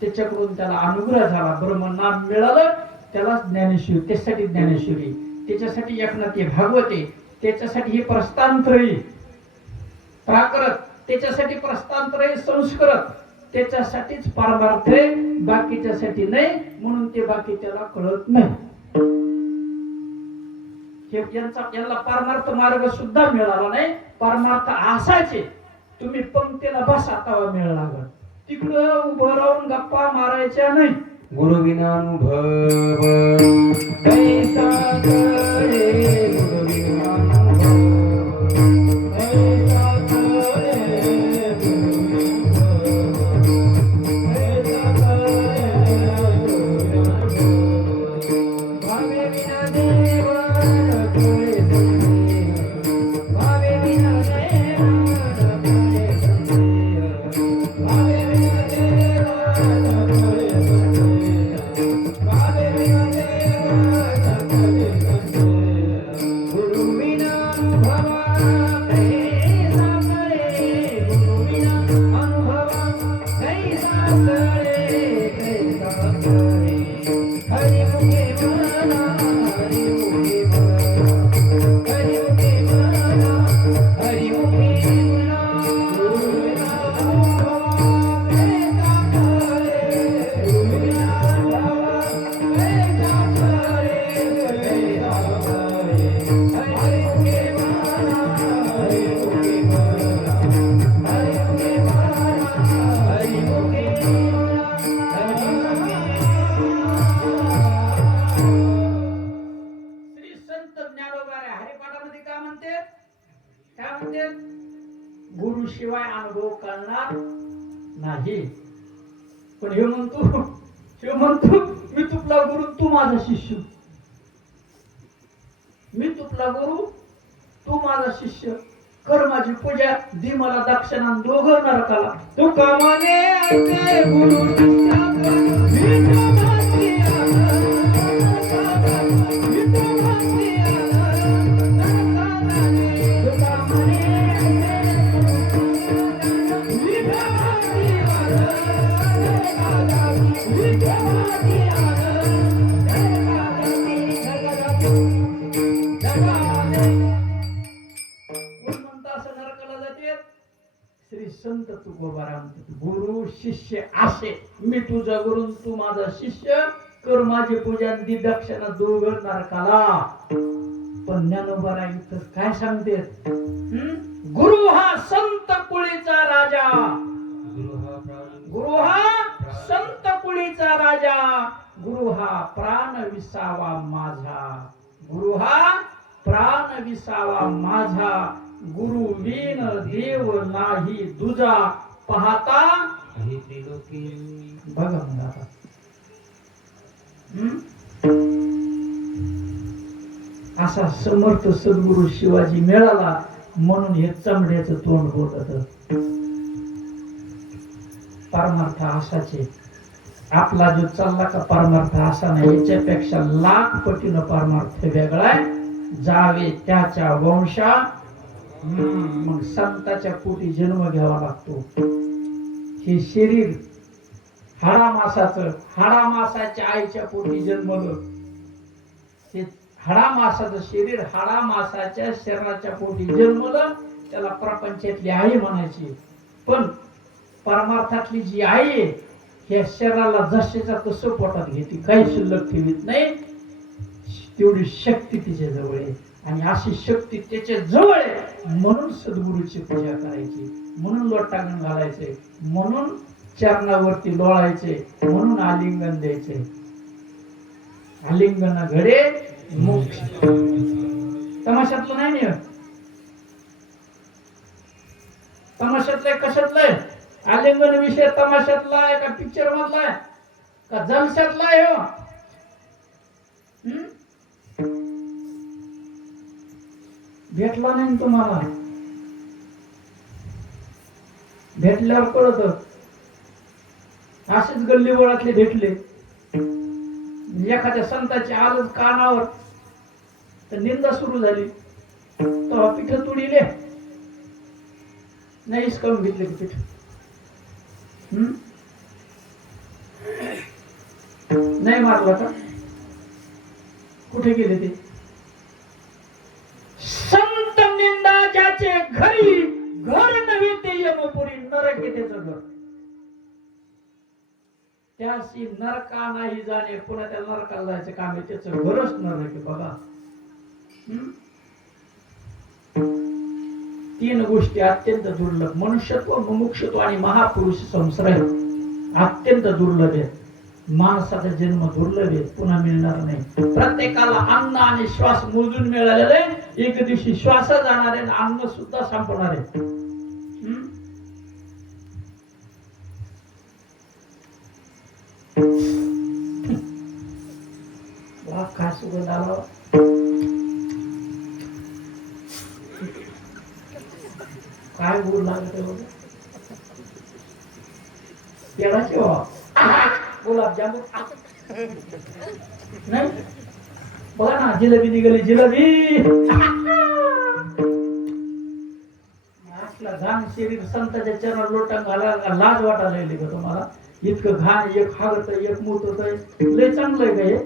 त्याच्याकडून त्याला अनुग्रह झाला, ब्रह्मनाम मिळालं त्याला ज्ञानेश्वरी, त्याच्यासाठी ज्ञानेश्वरी, त्याच्यासाठी एकनाथी भागवते, त्याच्यासाठी हे प्रस्थानत्रयी प्राकृत, त्याच्यासाठी प्रस्थानत्रयी संस्कृत, त्याच्यासाठीच पारमार्थ आहे, बाकीच्यासाठी नाही. म्हणून ते बाकी त्याला कळत नाही. यांना परमार्थ मार्ग सुद्धा मिळाला नाही. परमार्थ असायचे तुम्ही पंक्तीला बसा तवा मिळ लागल, तिकडं उभं राहून गप्पा मारायच्या नाही. गुरुविना अनुभव कैसा करे, गुरुविना अनुभव कैसा करे, गुरुविना अनुभव कैसा करे, गुरुविना अनुभव. भावे विना देव तुळे संदेह, भावे विना देव तुळे संदेह, भावे विना देव तुळे संदेह, भावे विना देव तुळे संदेह. गुरुविना अनुभव कैसा करे, गुरुविना अनुभव कैसा करे, कैसा करे. हरिमुखे म्हणा, हरिमुखे म्हणा, हरिमुखे म्हणा, हरिमुखे म्हणा. गुरुविना अनुभव कैसा करे, गुरुविना अनुभव कैसा करे, कैसा करे. हरिमुखे म्हणा, हरिमुखे म्हणा, हरिमुखे म्हणा, हरिमुखे श्री संत ज्ञानोबा हरिपाठामध्ये काय म्हणते? काय म्हणते? गुरु शिवाय अनुभव करणार नाही. पण हे म्हणतो मी तुपला गुरु, तू माझा शिष्य. मी तुपला गुरु, तू माझा शिष्य. कर माझी पूजा, दे मला दक्षिणा, दोघं नरकाला. तू कामाने ऐके गुरु शिष्याचा, विठू भक्ती आला, विठू भक्ती आला, नरकाला. तू कामाने ऐके गुरु शिष्याचा, विठू भक्ती आला, नरकाला, नरकाला. नरकाला जाते. श्री संत तुकोबाराम गुरु शिष्य असे, मी तुझा गुरु तू माझा शिष्य. कर माझी पूजा, दि दक्षिणा, दोघं नरकाला. पण ज्ञानोबा इथं काय सांगते? गुरु हा संत कुळीचा राजा, गुरु हा संत कुळीचा राजा, गुरु हा प्राण विसावा माझा, गुरु हा प्राण विसावा माझा. गुरु विन देव नाही दुजा, पाहता बघा मग आता. असा समर्थ सद्गुरु शिवाजी मिळाला म्हणून हे चमड्याचं तोंड बोलत. परमार्थ असाचे आपला जो चालला का परमार्थ असा नाही, याच्यापेक्षा लाख पटीनं परमार्थ वेगळा आहे. जावे त्याच्या वंशा, मग संताच्या पोटी जन्म घ्यावा लागतो. हे शरीर हाडामासाचं, हाडामासाच्या आईच्या पोटी जन्मलं. हे हाडामासाचं शरीर हाडामासाच्या शरीराच्या पोटी जन्मलं. त्याला प्रपंचातली आई म्हणायची. पण परमार्थातली जी आई आहे ह्या शरीराला जशाच्या तसं पोटात घेते, काही शिल्लक ठेवीत नाही. तेवढी शक्ती तिच्या जवळ आहे आणि अशी शक्ती त्याच्या जवळ आहे म्हणून सद्गुरूची पूजा करायची, म्हणून लोटांगण घालायचे, म्हणून चरणावरती लोळायचे, म्हणून आलिंगन द्यायचे. आलिंगन घडे मोक्ष. तमाशातलं नाही ना, तमाशातलं कशातलं आलिंगन विषय तमाशातला आहे का पिक्चर मधला आहे का जलशातला आहे? हो भेटला नाही तुम्हाला, भेटल्यावर कळत. असेच गल्ली बोळातले भेटले, एखाद्या संताची आलच कानावर तर निंदा सुरू झाली, तेव्हा पीठ तुडीले नाहीच करून घेतले पीठ. नाही मारला का? कुठे गेले ते? संत निंदा ज्याचे घरी, घर नव्हे ते यमपुरी, नरक आहे त्याचं घर. त्याशी नरका नाही जाणे, पुन्हा त्या नरकाला जायचं काम आहे, त्याचं घरच नरक आहे बघा. तीन गोष्टी अत्यंत दुर्लभ, मनुष्यत्व, मुमुक्षत्व आणि महापुरुष संश्रय अत्यंत दुर्लभ आहे. माणसाचा जन्म दुर्लभ आहे, पुन्हा मिळणार नाही. प्रत्येकाला अन्न आणि श्वास मोजून मिळालेले, एक दिवशी श्वास जाणार आहे, अन्न सुद्धा संपणार आहे. काय सुगंध आला, काय गोड लागत पेडाचे गुलाबजामुन नाही बघा ना, जिलेबी निघाली, जिलेबी. असला घाण शरीर संताच्या चरण लोटा घालायला लाज वाटायला लागली का तुम्हाला? इतकं घाण, एक हागत एक मुत लय चांगलं आहे का हे?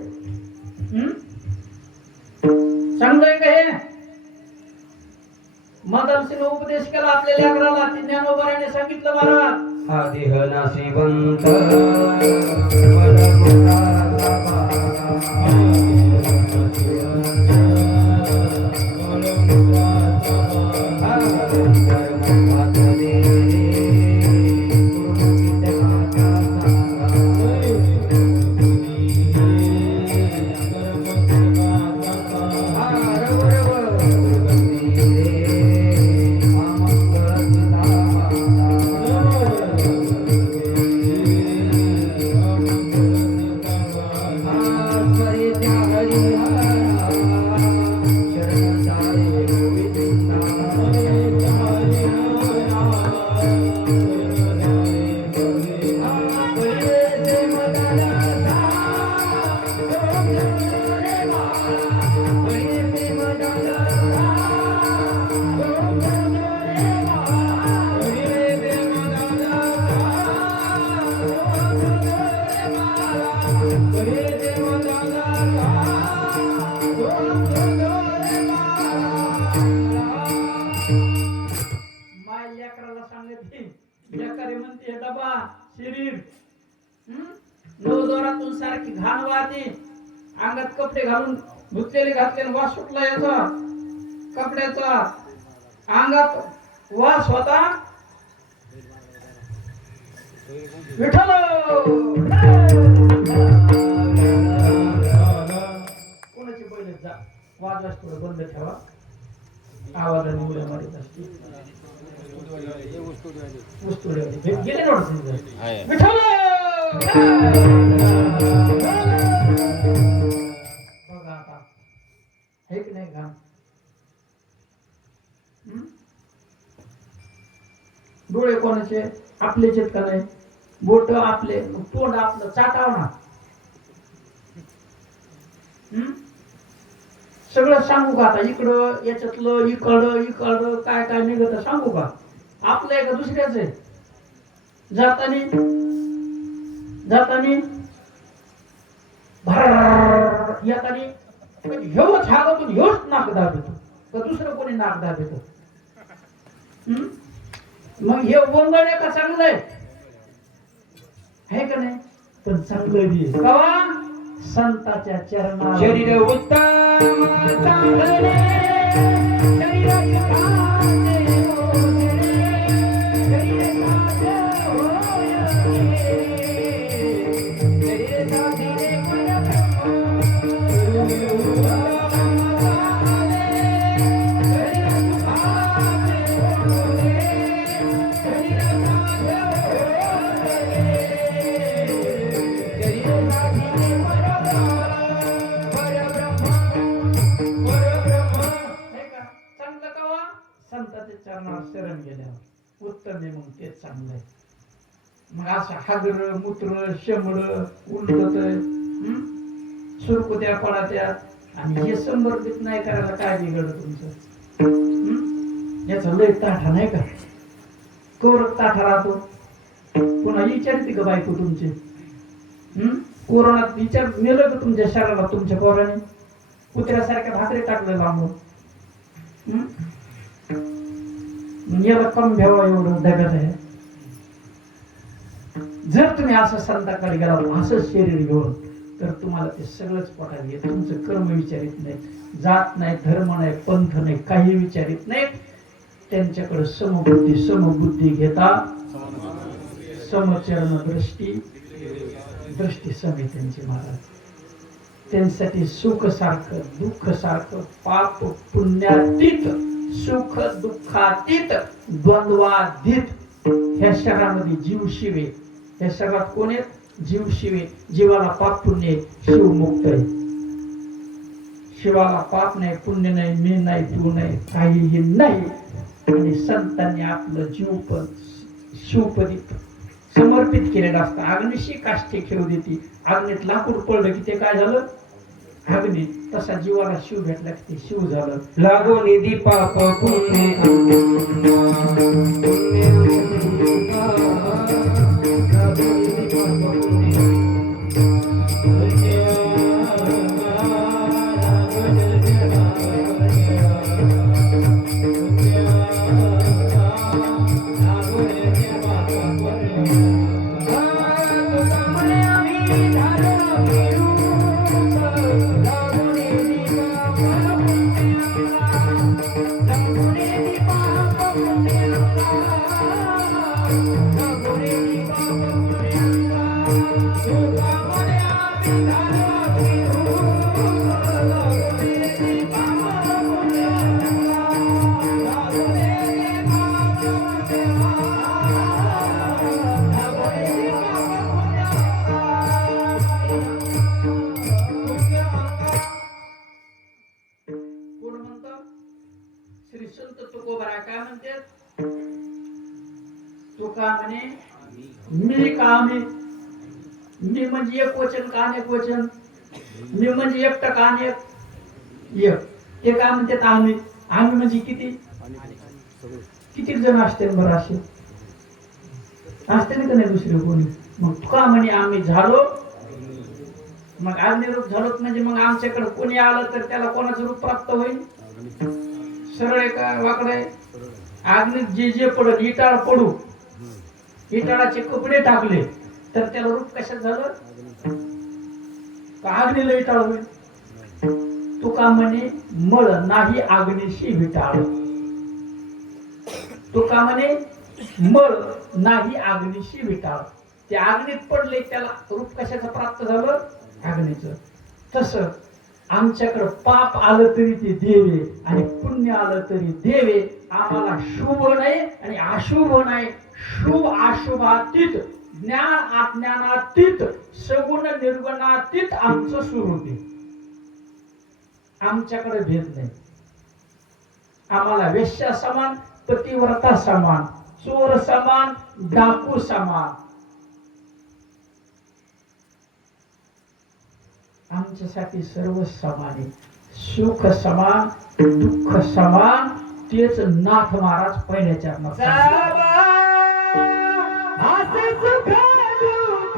चांगलं आहे का हे? मदनसिंह उपदेश केला आपल्या लेकराला, ती ज्ञानोबाने सांगितलं महाराज, हा देह नाशिवंत नवदोरातून सारखी घाण वाहते, अंगात कपडे घालून धुतलेले घातलेले, वास सुटला याचा कपड्याचा, अंगात वास होता. विठ्ठल कोणाची पहिले जा वाजवास थोडं बंद ठेवा, आवाजाने उड्या मारित असते. गेले ना विठ्ठल बघा आता हे की नाही घाम. डोळे कोणाचे? आपलेच आहेत का नाही? बोट आपले, तोंड आपलं, चाटाव ना. सगळं सांगू का आता? इकडं याच्यातलं इकडं काय काय निघत सांगू का? आपलं आहे का दुसऱ्याच आहे? जातानी भर येतानी ह्योच हागतून ह्योच नाक दाबतो का दुसरं कोणी नाक दाबतो? मग हे वंगड आहे का चांगलं आहे का नाही? पण चांगलं बी आहे. कवा संताच्या चरणाला शरीर उत्तम चांगले शरीराचे खाते मोजणे, शरीर खाते होय शरीर खाते नाही का? चांगलं कवा संताच्या चरणावर शरण गेल्यावर उत्तम आहे. मग तेच चांगलं आहे. मग असं हागर मूत्र शेंबड उलटत सुरकुत्या पडात्या आणि हे संवर्धित नाही करायला काय बिघडलं तुमचं? याचा लय ताठा नाही का? कवर ताठा राहतो. पुन्हा विचारते का बायको तुमची कोरोनात विचार नेलं का तुमच्या शरीराला तुमच्या पोराने? कुत्र्यासारख्या भाकरी टाकलं लांबून. याला कम भ्यावा एवढं दगड आहे. जर तुम्ही असं संताकडे गेला असं शरीर घेऊन तर तुम्हाला ते सगळंच पटायला येत. तुमचं कर्म विचारित नाही, जात नाही, धर्म नाही, पंथ नाही, काही विचारित नाही. त्यांच्याकडे समबुद्धी घेता समचरण दृष्टी समी त्यांची महाराज. त्यांच्यासाठी सुख सारखं दुःख सारखं पाप पुण्यातीत सुख दुःखातीत द्वंद्वातीत ह्या शहरामध्ये जीव शिवे. या शहरात कोण आहेत? जीव शिवे. जीवाला पाप पुण्य शिवमुक्त आहे. शिवाला पाप नाही, पुण्य नाही, मी नाही, तू नाही, काहीही नाही. आणि संतांनी आपलं जीव पण शिवपदी समर्पित केलेलं असतं. अग्निशी काष्टी खेळू देते. अग्नीत लाकूड पडलं की ते काय झालं? अग्नी. तसा जीवाला शिव भेटला की ते शिव झालं. लागो निधी पाप श्री संत तुकोबरा काय म्हणतात? तुका म्हणे मी कामे. मी म्हणजे एक वचन का अनेक वचन. मी म्हणजे एकटं का अनेक एक. ते काय म्हणतात? आम्ही. आम्ही म्हणजे किती किती जण असते बरं? असे असते ना का नाही दुसरे कोणी? मग तुका म्हणे आम्ही झालो. मग अग्निरूप झालोत म्हणजे मग आमच्याकडे कोणी आलं तर त्याला कोणाचं रूप प्राप्त होईल? सरळ आहे का वाकडं आहे? अग्नीत जे जे पडत इटाळ पडू, इटाळाचे कपडे टाकले तर त्याला रूप कशात झालं? अग्नीला इटाळ होईल. तुका म्हणे मळ नाही अग्नीशी विटाळ. तुका म्हणे मळ नाही अग्नीशी विटाळ. ते अग्नीत पडले त्याला रूप कशाचं प्राप्त झालं? अग्नीचं. तसं आमच्याकडे पाप आलं तरी ते देवे आणि पुण्य आलं तरी देवे. आम्हाला शुभ नाही आणि अशुभ नाही. शुभ अशुभातीत, ज्ञान अज्ञानातीत, सगुण निर्गुणातीत आमचं स्वरूप आहे. आमच्याकडे भेद नाही. आम्हाला वेश्या समान, पतिव्रता समान, चोर समान, डाकू समान. आमच्यासाठी सर्व समान आहे. सुख समान, दुःख समान. तेच नाथ महाराज पहिल्या चरणात आसे सुख दुःख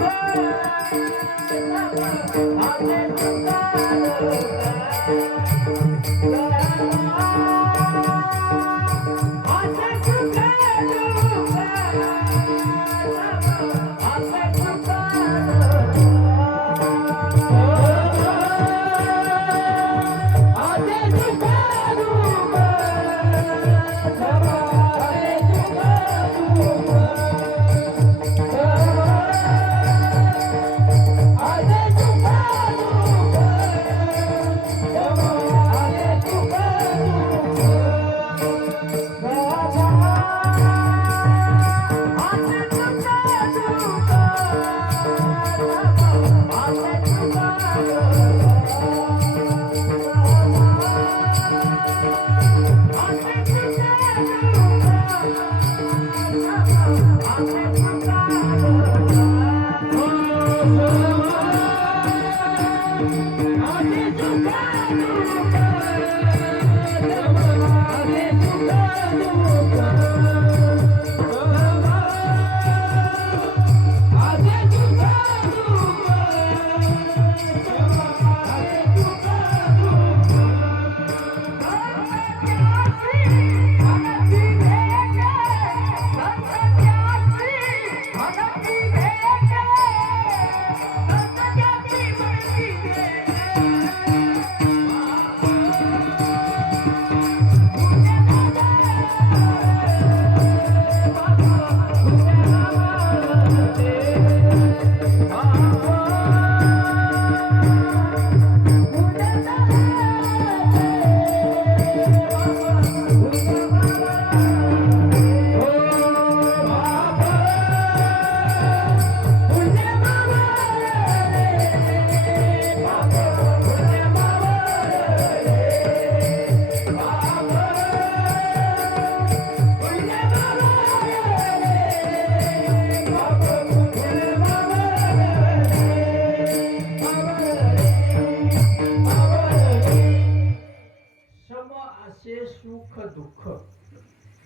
सुख दुःख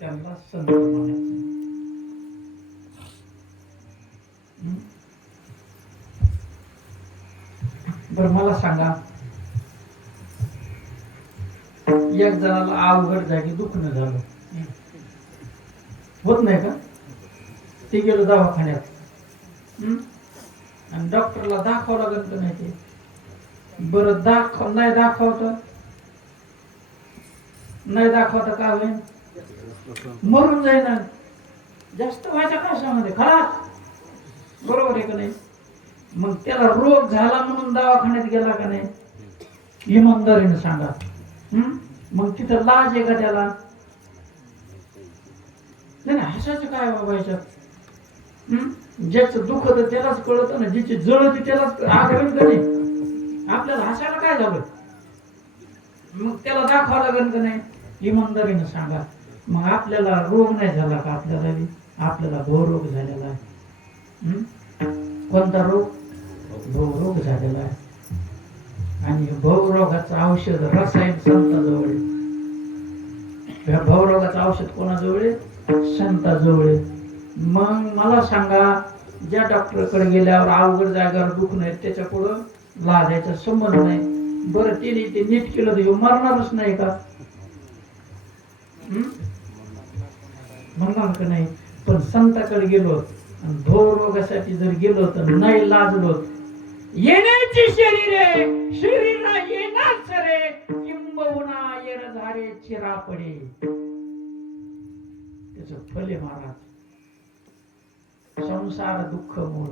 त्यांना संत म्हणायचे. बरं मला सांगा, एक जणाला अवघड जागी दुखणं झालं, होत नाही का? ते गेलो दवाखान्यात आणि डॉक्टरला दाखवावं लागेल का नाही ते? बरं नाही दाखवता काय होईल? मरून जाईना, जास्त व्हायच्या कशामध्ये खलास, बरोबर आहे का नाही? मग त्याला रोग झाला म्हणून दवाखान्यात गेला का नाही? इमानदारीने सांगा. मग तिथं लाज आहे का त्याला? नाही हसायचं काय बाबा याच्यात? ज्याचं दुःख तर त्यालाच कळत ना, ज्याची जळती त्यालाच आठवण का नाही? आपल्याला हसायला काय झालं? मग त्याला दाखवावं लागेल का नाही? इमानदारीने सांगा. मग आपल्याला रोग नाही झाला का? आपल्याला भवरोग झालेला आहे. कोणता रोग? भवरोग झालेला आहे. आणि भवरोगाचं औषध रसायन संताजवळ आहे. भवरोगाचं औषध कोणाजवळ आहे? संताजवळ आहे. मग मला सांगा, ज्या डॉक्टरकडे गेल्यावर अवघड जागेवर दुखणं आहे त्याच्या पुढं लाजायचा संबंध नाही. बरं तिने ते नीट केलं तर मरणारच नाही का? म्हणणार का नाही? पण संताकडे गेलो आणि भवरोगासाठी जर गेलो तर नाही लाजलो, येण्याची शरीरा येणार रे, किंबहुना येर झारे चिरा पडे. त्याच फले महाराज, संसार दुःख मूळ,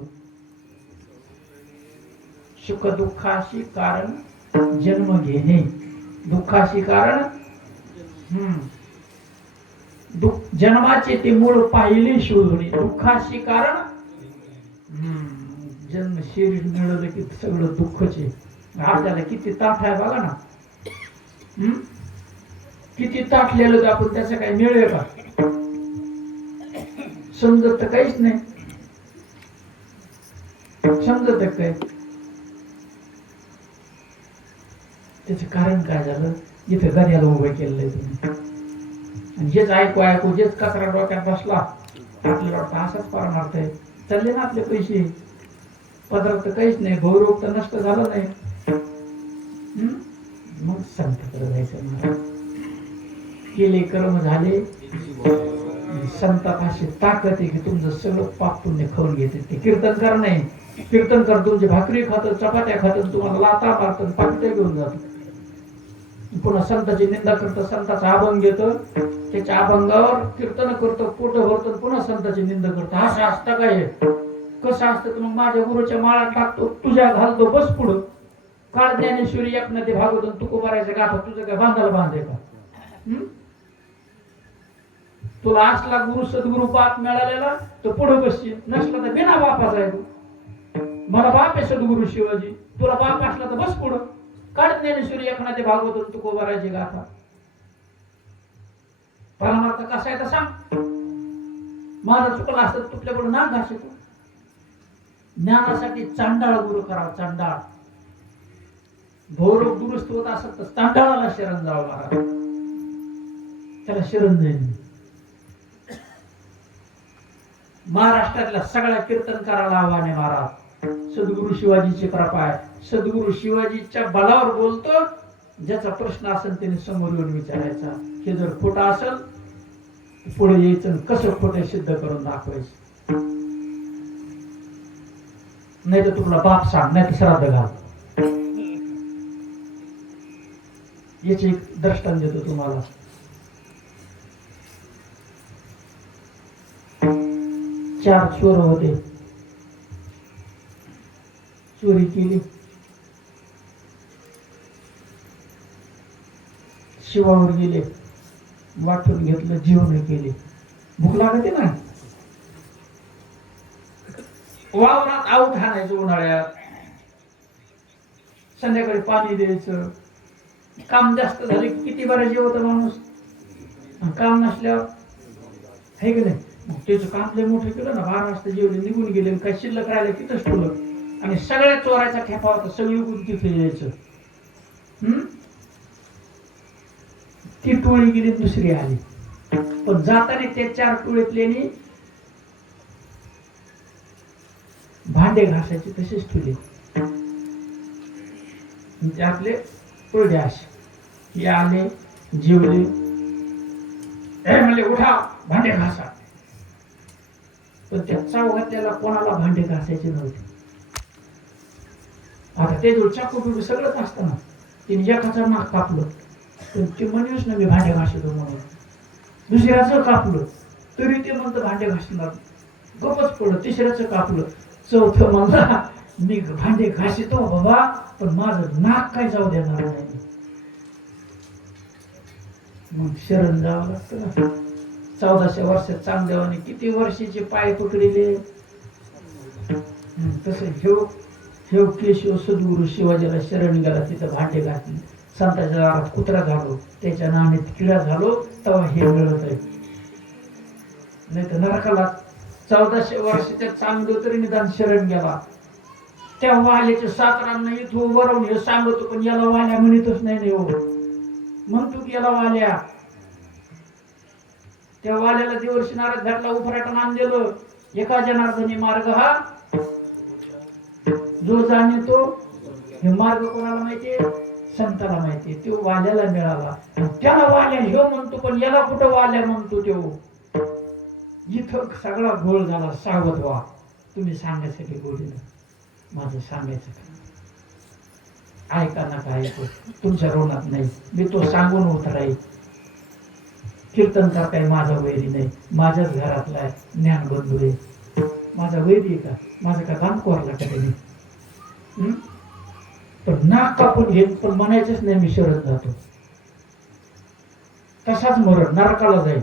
सुख दुःखाशी कारण जन्म घेणे, दुःखाशी कारण जन्माचे ते मूळ पाहिले शोधणे, दुःखाशी कारण जन्म. शरीर मिळवलं की सगळं दुःखच आहे. आपल्याला किती ताठ आहे बघा ना, किती ताठलेलं आपण, त्याचं काही मिळेल का? समजत तर काहीच नाही. समजत काय? त्याच कारण काय झालं? जिथे घड्याला उभं केलंय तुम्ही, आणि जेच ऐकू जेच कचरा डोक्यात बसला, आपल्याला वाटतं असाच पारमार्थ आहे. चालले ना आपले पैसे, पदार्थ काहीच नाही, गौरव तर नष्ट झाला नाही. मग संताकडे जायचं. केले कर्म झाले, संतात अशी ताकद आहे की तुमचं सगळं पाप पुण्य खाऊन घेते. ते कीर्तनकार नाही, कीर्तनकार तुमची भाकरी खात, चपात्या खात, तुम्हाला लाता मारतात, पाकिटे घेऊन जातात. पुन्हा संताची निंदा करतो, संताचा अभंग घेतो, त्याच्या अभंगावर कीर्तन करतो, पोट भरतो, पुन्हा संताची निंदा करतो. असं असतं काय हे? कसं असतं? मग माझ्या गुरुच्या माळा टाकतो, तुझ्या घालतो, बस पुढं. काळ ज्ञानेश्वरी एकनाथी भागवत तुकोबारायचं गाथा तुझं काय बांधायला बांधे का? तुला असला गुरु सद्गुरु बाप मिळालेला तर पुढे बसशील, नसला तर बिना बापाचा आहे तू. मला बाप आहे सद्गुरु शिवाजी, तुला बाप असला तर बस पुढं. काळ ज्ञानेश्वरी एकनाथी भागवत तुकोबारायची गाथा. परमार्थ कसा आहे तर सांग. माझा चुकला असत तुझ्याकडून ना घासे तू. ज्ञानासाठी चांडाळ गुरु करावा, चांडाळ. भौरव दुरुस्त होत असत तर चांडाळाला शरण जावं लागला, त्याला शरण जाईल. महाराष्ट्रातल्या सगळ्या कीर्तनकाराला आव्हान आहे महाराज, सद्गुरु शिवाजीची कृपा आहे. सद्गुरु शिवाजीच्या बलावर बोलतो. ज्याचा प्रश्न असेल त्याने समोर येऊन विचारायचा. हे जर खोटं असेल पुढे यायचं, कसं खोटं सिद्ध करून दाखवायचं. नाही तर तुला बाप सांग, नाही तर श्राद्ध घाल. याचे एक दृष्टांत देतो तुम्हाला. चार चोर होते, चोरी केली, शिवावर गेले, वाटून घेतलं, जेवण केले. भूक लागते ना, वावरात आऊट हाणायचं उन्हाळ्यात, संध्याकाळी पाणी द्यायचं. काम जास्त झाले किती बरं जेवत माणूस, काम नसल्यावर आहे की नाही. मग त्याचं काम लय मोठं केलं ना, 12 वाजता जेवले, निघून गेले, काही शिल्लक राहिलं तिथंच ठेवलं. आणि सगळ्या चोराचा ठेपा होता, सगळी गुंती यायचं. ती टोळी गेली, दुसरी आली. पण जाताना त्या 4 टोळीतल्यानी भांडे घासायचे तसेच ठेवले. त्यातले टोळी असे हे आले, जेवले, म्हणले उठा भांडे घासा. पण त्या चौघातल्याला कोणाला भांडे घासायचे नव्हते. आता ते जो चाकू बिकू सगळंच असताना तिने एकाचं नाक कापलं, पण ते म्हणूनच ना मी भांडे घासतो म्हणून. दुसऱ्याचं कापलं तरी ते म्हणतं भांडे घासणार, गपच पडलं. तिसऱ्याचं कापलं, चौथं म्हणला मी भांडे घासतो बाबा, पण माझं नाक काय जाऊ देणार नाही. मग शरण जावं लागतं ना. 1400 वर्षात चांगदेवाने किती वर्षाचे पाय पकडले. तसं ह्यो केशव सद्गुरु शिवाजीला शरण गेला, तिथं भांडे घातले. संताच्या दारात कुत्रा झालो, त्याच्या नाण्यात किडा झालो, तेव्हा हे मिळत आहे. नाही तर नरकाला 1400 वर्षाच्या चांगदेव तरी निदान शरण गेला. त्या वाल्याच्या 7 रान इथं उभं राहून हे सांगतो, पण याला वाल्या म्हणतच नाही हो. म्हणतो की याला वाल्या. त्या वाल्याला देवर्षी नारद भेटला, उफराटन आण दिलं. एका जनार्दनी मार्ग हा जो जाणे तो. हे मार्ग कोणाला माहितीये? संताला माहितीये. तो वाल्याला मिळाला. त्याला वाल्या ह्यो म्हणतो, पण याला कुठं वाल्या म्हणतो तो. इथं सगळा घोळ झाला. सावध व्हा. तुम्ही सांगायसाठी बोलले, माझं सांगायचं ऐका नका ऐकू, तुमच्या रोनात नाही. मी तो सांगून होत राहील. कीर्तनकार काही माझा वैरी नाही, माझ्याच घरातला आहे, ज्ञानबंधू आहे. माझा वैरी का? माझं का काम कोरला का त्यांनी? पण नाक कापून घेत, पण म्हणायचंच नाही मी शरण जातो. तसाच मरण नरकाला जाईल.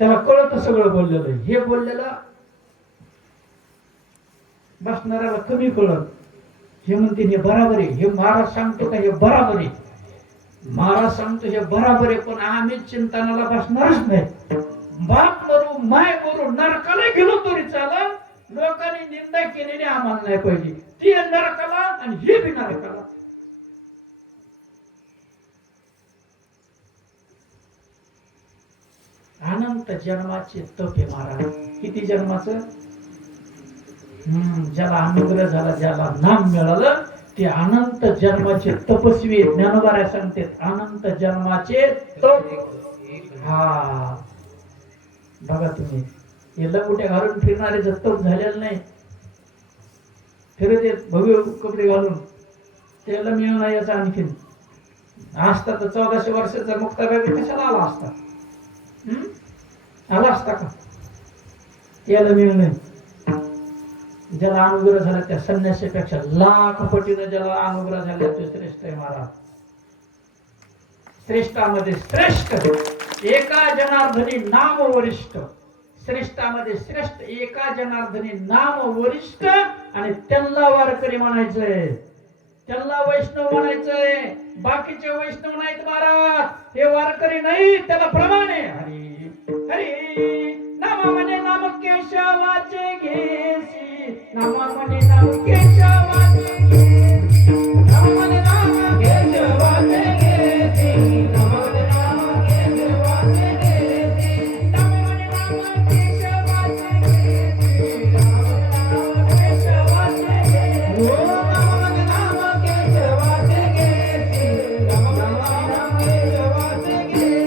त्याला कळत सगळं बोललेलं आहे. हे बोललेलं बसणाऱ्याला कमी कळत. हे म्हणते हे बराबर आहे. हे महाराज सांगतो का हे बराबर आहे? महाराज सांगतो हे बराबर आहे, पण आम्ही चिंतनाला बसणारच नाही. बाप मरू माय मरू नरकाला गेलो तरी चालत, लोकांनी निंदा केलेली आम्हाला नाही पाहिजे. ती नरकाला आणि हे बी नरकाला. अनंत जन्माचे तप आहे महाराज. किती जन्माचं? ज्याला अनुग्रह झाला, ज्याला नाम मिळालं, ते अनंत जन्माचे तपस्वी. ज्ञानोबा सांगते अनंत जन्माचे तप. हा बघा तुम्ही, हे लंगोट्या घालून फिरणारे जर तप झालेलं नाही, फिरत येत भव्य कपडे घालून, त्याला मिळून याचा आणखीन असता तर 1400 वर्षाचा मुक्ताबाई कशाला आला असता? आला असता का? याला मिळणं ज्याला अनुग्रह झाला त्या संन्यासीपेक्षा लाख पटीनं ज्याला अनुग्रह झाला तो श्रेष्ठ आहे महाराज. श्रेष्ठामध्ये श्रेष्ठ, एका जनार्दनी नाम वरिष्ठ. श्रेष्ठामध्ये श्रेष्ठ, एका जनार्दनी नाम वरिष्ठ. आणि त्यांना वारकरी म्हणायचंय, त्यांना वैष्णव म्हणायचंय. बाकीचे वैष्णव नाहीत महाराज, हे वारकरी नाही, त्याला प्रमाण आहे. हरी हरी नाम म्हणे नाम केशवाचे घेसी, नाम म्हणे नाम केशवाचे घेसी, नाम म्हणे नाम केशवाचे घेसी, नाम म्हणे नाम केशवाचे घेसी, नाम म्हणे नाम केशवाचे घेसी, नाम म्हणे नाम केशवाचे घेसी, नाम म्हणे नाम केशवाचे घेसी, नाम म्हणे नाम केशवाचे घेसी.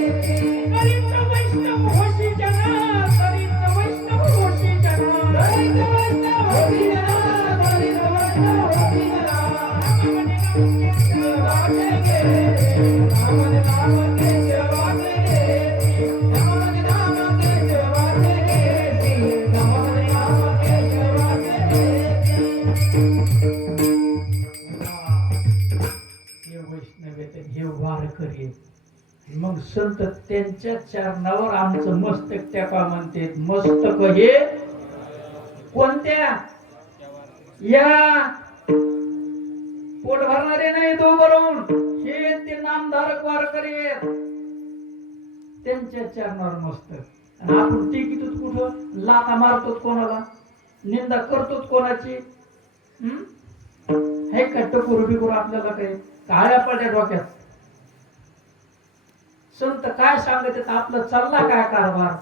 हरित वैष्णव होशी जना, हरित वैष्णव होशी जना, हरित वैष्णव होशी जना, हरित वैष्णव होशी जना. नाम म्हणे नाम केशवाचे घेसी, नाम म्हणे नाम केशवाचे घेसी, नाम म्हणे नाम केशवाचे घेसी, नाम म्हणे नाम केशवाचे घेसी. हे वैष्णव आहेत, हे वारकरी आहेत. मग संत त्यांच्या चरणावर आमचं मस्तक टेका म्हणते. मस्तक हे कोणत्या? या पोट भरणारे नाही तो भरून, हे ते नामधारक वारकरी आहेत. त्यांच्या चरणावर मस्तक. आणि आपण टिकितोच कुठं? लाथा मारतोच कोणाला, निंदा करतोच कोणाची. हे का टकोर बिकोर आपल्याला काही काळ्या पडल्या डोक्यात? संत काय सांगत आहेत, आपलं चालला काय कारभार?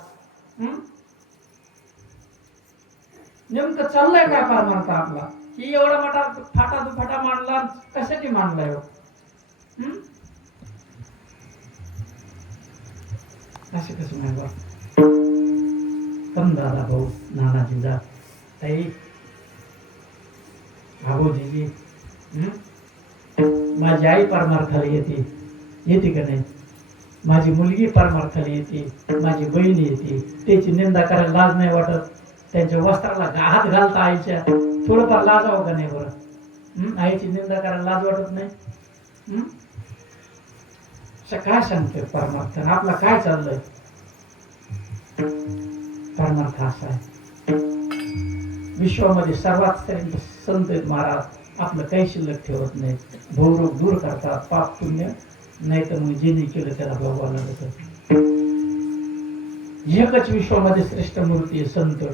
नेमकं चाललाय काय कारभार आपला? ही एवढा मोठा फाटा मांडला, कशासाठी मांडलाय हो? असं कसं नाही बा? कम दादा भाऊ, नानाजी जा, ताई, भाऊजी, माझी आई परमार्थाला येते का नाही? माझी मुलगी परमार्थाला येते, माझी बहीण येते, त्याची निंदा करायला लाज नाही वाटत? त्यांच्या वस्त्राला हात घालता आईच्या, थोडंफार लाजावं का नाही बरं? आईची निंदा करायला लाज वाटत नाही? काय सांगतोय परमार्थ? आपला काय चाललंय? परमार्थ असा आहे, विश्वामध्ये सर्वात श्रेष्ठ संत आहेत महाराज. आपलं काही शिल्लक ठेवत नाही, भवरोग दूर करतात, पाप पुण्य नाही तर मग जे केलं त्याला भोगावं लागत. एकच विश्वामध्ये श्रेष्ठ मूर्ती आहे संत.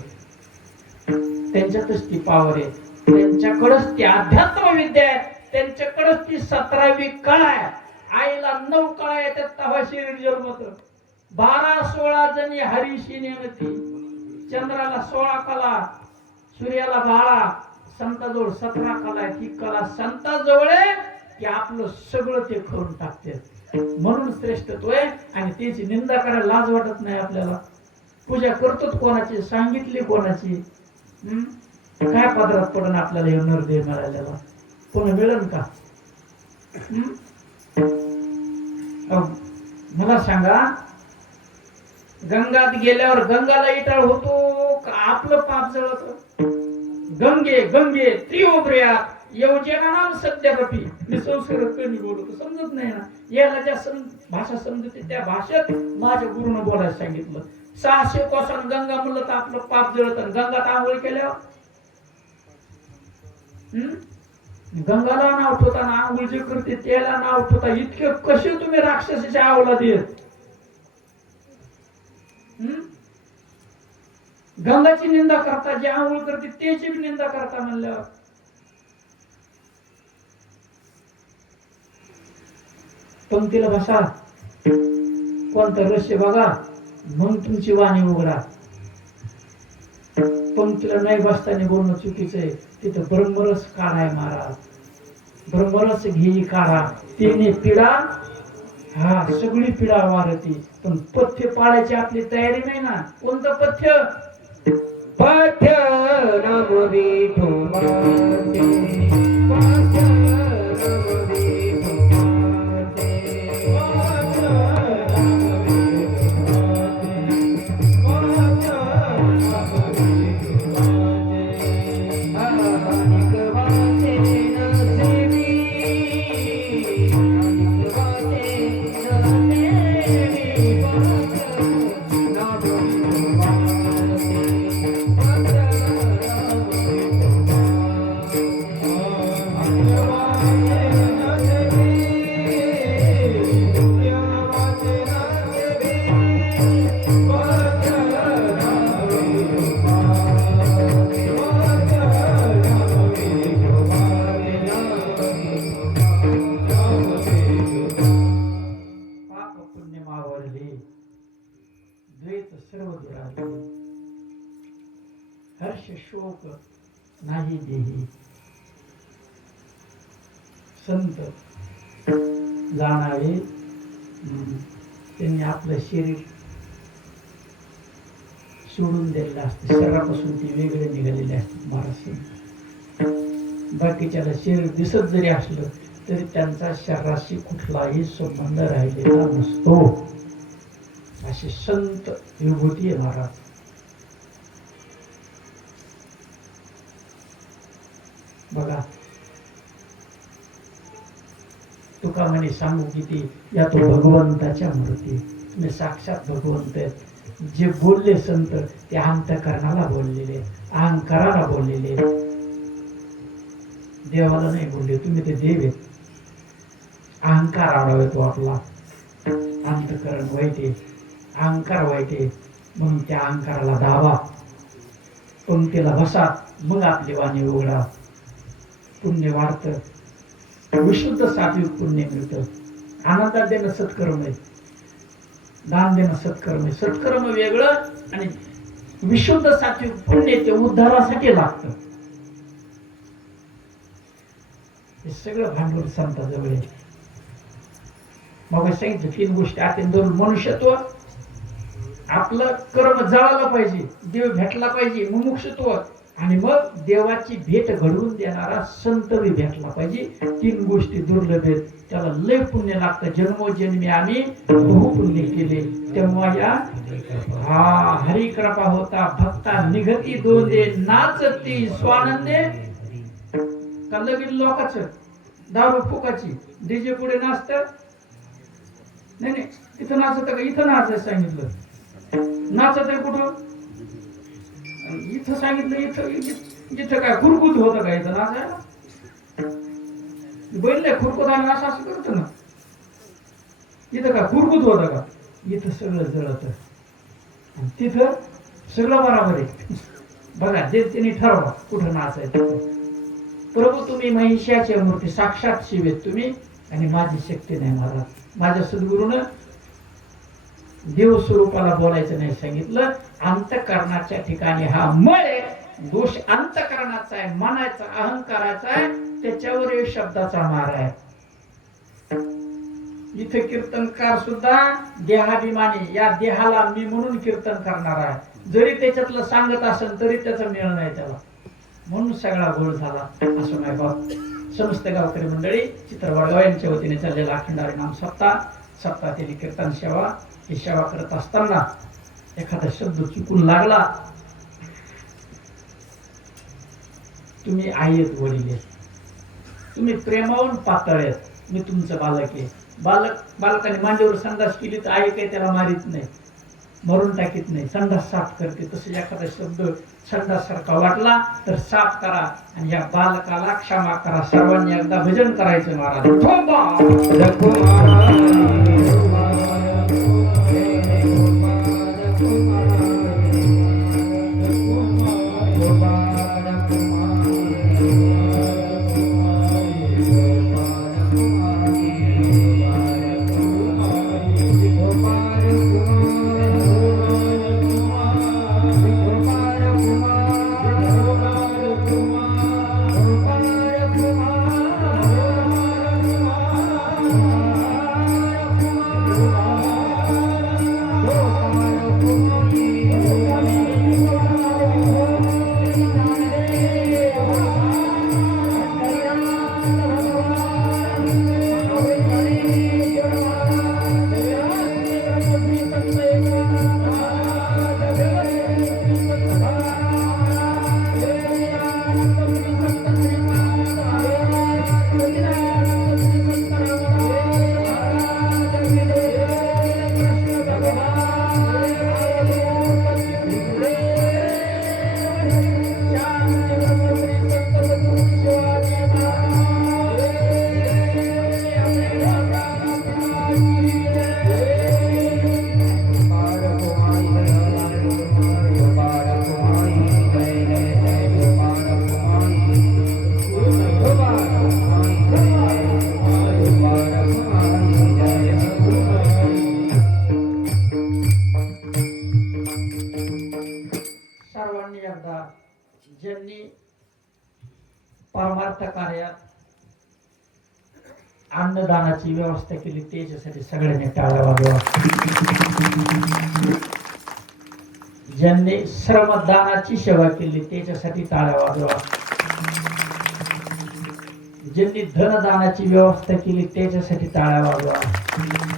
त्यांच्यातच ती पावर आहे, त्यांच्याकडच ती अध्यात्म विद्या आहे, त्यांच्याकडच ती 17वी कळा आहे. आईला 9 कळा येतात तेव्हा शरीर जन्मत. 12-16 जणी हरीशी नेमती, चंद्राला 16 कला, सूर्याला 12, संताजवळ 17 कला आहे. ती कला संताजवळ आहे की आपलं सगळं ते करून टाकते. म्हणून श्रेष्ठत्व आहे. आणि त्याची निंदा करायला लाज वाटत नाही आपल्याला. पूजा करतोच कोणाची, सांगितली कोणाची. काय पदरात पडून आपल्याला हे नरदेह मिळालेला पुन्हा मिळेल का? मला सांगा, गंगात गेल्यावर गंगाला इटाळ होतो का आपलं पाप जळत? गंगे गंगे त्रिउब्र्या येवजेना नाम सत्यापी. मी संस्कृत कमी बोलतो, समजत नाही ना. याला ज्या भाषा समजते त्या भाषेत माझ्या गुरुनं बोलायला सांगितलं. 600 कोसांनी गंगा म्हणलं तर आपलं पाप जळत. गंगात आंघोळ केल्यावर गंगाला नाव ठेवताना आंघोळ जे करते त्याला नाव ठेवता. इतके कसे तुम्ही राक्षसाच्या अवलाद येत? गंगाची निंदा करता, जे आंघोळ करते त्याची बी निंदा करता म्हणल्यावर पंक्तीला बसा, कोणतं रहस्य बघा, मग तुमची वाणी उघडा. पंक्तीला नाही बसताना बोलणं चुकीचं आहे. तिथं ब्रह्मरस काढाय महाराज, ब्रह्मरस घेई काढा. तिने पिढा, हा सगळी पिढा वारती. पण पथ्य पाळायची आपली तयारी नाही ना. कोणतं पथ्य? पथ्य नाम विठोबाचे, पथ्य नाम विठोबाचे. सर्व दुरावे हर्ष शोक नाही देही संत जाणावे त्यांनी आपलं शरीर सोडून दिलेलं असतं शरीरापासून ते वेगळे निघालेले असतात महाराज बाकीच्याला शरीर दिसत जरी असलं तरी त्यांचा शरीराशी कुठलाही संबंध राहिलेला नसतो असे संत विभूती आहे महाराज बघा तुका म्हणे सांगू किती या तो भगवंताच्या मूर्ती तुम्ही साक्षात भगवंत आहेत जे बोलले संत ते अंतःकरणाला बोललेले अहंकाराला बोललेले देवाला नाही बोलले तुम्ही ते देव आहेत अहंकार आडावा तो आपला अंतःकरण वाईट आहे अहंकार वाईट आहे म्हणून त्या अहंकाराला दाबा पंक्तीला बसा मग आपली वाणी उघडा पुण्य वाढतं विशुद्ध सात्विक पुण्य मिळतं आनंदात देणं सत्कर्म आहे दान देणं सत्कर्म आहे सत्कर्म वेगळं आणि विशुद्ध सात्विक पुण्य ते उद्धारासाठी लागतं हे सगळं भांडवल संताजवळ आहे मग सांगितलं 3 गोष्टी अत्यंत मनुष्यत्व आपलं कर्म जळालं पाहिजे देव भेटला पाहिजे मुमुक्षत्व आणि मग देवाची भेट घडवून देणारा संत बी भेटला पाहिजे 3 गोष्टी दुर्लभ आहेत त्याला लय पुण्य लागतं जन्मोजन्मी आम्ही बहुपुण्य केले तेव्हा या हरी कृपा होता भक्ता निघती दोंदे नाचती स्वानंदे का लगीन लोकांचं दारू फुकाची डीजे पुढे नाचत नाही इथं नाचत का इथं नाचायचं सांगितलं नाचत आहे कुठं इथं सांगितलं इथं काय खुरकुत होतं का इथं नाचायला बैल नाही खुरकुत आणि नाच असं करत ना इथं काय खुरकुत होतं का इथं सगळं जळत तिथं सगळं बरोबर आहे बघा जे त्यांनी ठरवा कुठं नाचायचं प्रभू तुम्ही महिषाची मूर्ती साक्षात शिवेत तुम्ही आणि माझी शक्ती नाही महाराज माझ्या सद्गुरूनं देव स्वरूपाला बोलायचं नाही सांगितलं अंतःकरणाच्या ठिकाणी हा मळ आहे दोष अंतःकरणाचा आहे मनाचा अहंकाराचा आहे त्याच्यावर या शब्दाचा मार आहे इथे कीर्तनकार सुद्धा देहाभिमानी या देहाला मी म्हणून कीर्तन करणार आहे जरी त्याच्यातलं सांगत असेल तरी त्याचा मेळ नाही त्याला म्हणून सगळा गोळ झाला असं नाही बाप समस्त गावकरी मंडळी चित्रवडगाव यांच्या वतीने चाललेला अखंड हरिनाम सप्ताहातील कीर्तन सेवा ही सेवा करत असताना एखादा शब्द चुकून लागला तुम्ही आहेत वडील तुम्ही प्रेमावून पातळ आहेत मी तुमचं बालक आहे बालकाने मांडीवर संडास केली तर आई काही त्याला मारित नाही मरून टाकीत नाही संडास साफ करते तसं एखादा शब्द संडास सारखा वाटला तर साफ करा आणि या बालकाला क्षमा करा सर्वांनी एकदा भजन करायचं ज्यांनी परमार्थ कार्यात अन्नदानाची व्यवस्था केली त्याच्यासाठी सगळ्यांनी टाळ्या वाजवा. ज्यांनी श्रमदानाची सेवा केली त्याच्यासाठी टाळ्या वाजवा. ज्यांनी धनदानाची व्यवस्था केली त्याच्यासाठी टाळ्या वाजवा.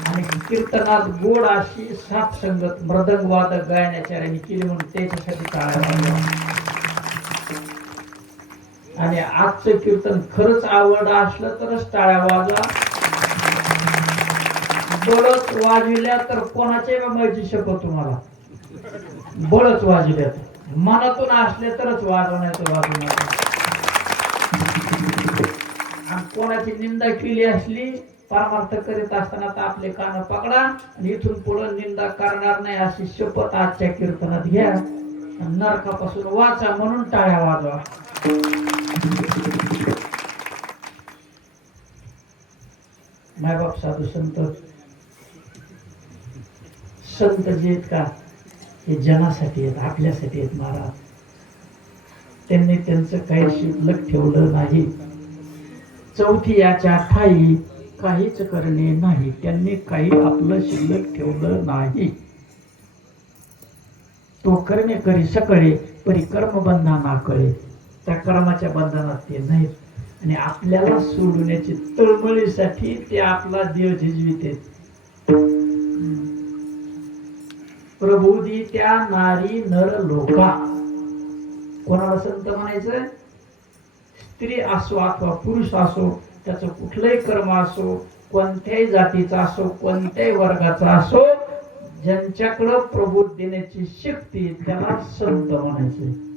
आणि कीर्तनात गोड अशी साथ संगत मृदंग वादक गायनाचार्यांनी केली म्हणून त्याच्यासाठी टाळ्या वाजवा. आणि आजचं कीर्तन खरंच आवड असलं तरच टाळ्या वाजवा. बळच वाजविल्या तर कोणाच्या माहिती शपथ तुम्हाला बळच वाजविल्यात मनातून असले तरच वाजवण्याचं वाजवू नका. आणि कोणाची निंदा केली असली परमार्थ करीत असताना तर आपले कान पकडा आणि इथून पुढे निंदा करणार नाही अशी शपथ आजच्या कीर्तनात घ्या. नरकापासून वाचा म्हणून टाळ्या वाजवा. मायबाप साधू संत संत जे आहेत का हे जनासाठी आहेत आपल्यासाठी आहेत महाराज. त्यांनी त्यांचं काही शिल्लक ठेवलं नाही. चौथी याच्या ठाई काहीच करणे नाही. त्यांनी काही आपलं शिल्लक ठेवलं नाही. तो कर्मे करी सकळे परी कर्म बंधना कळे. त्या कर्माच्या बंधनात ते नाहीत आणि आपल्याला सोडण्याची तळमळीसाठी ते आपला देव झिजविते. प्रबोधी त्या नारी नर लोका. कोणाला संत म्हणायचं? स्त्री असो अथवा पुरुष असो, त्याचं कुठलंही कर्म असो, कोणत्याही जातीचा असो, कोणत्याही वर्गाचा असो, ज्यांच्याकडं प्रबोध देण्याची शक्ती त्याला संत म्हणायचे.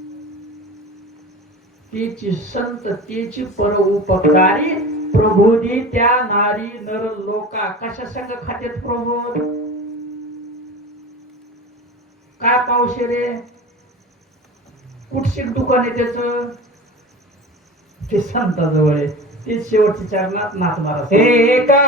तेची संत तेची परोपकारी प्रबोधी त्या नारी नर लोका. कशा संग खात्यात प्रबोध? काय पावशे रे? कुठशीक दुकान आहे त्याचं? ते संताजवळ आहे. ते शेवटच्या चरणात नाथ महाराज. एका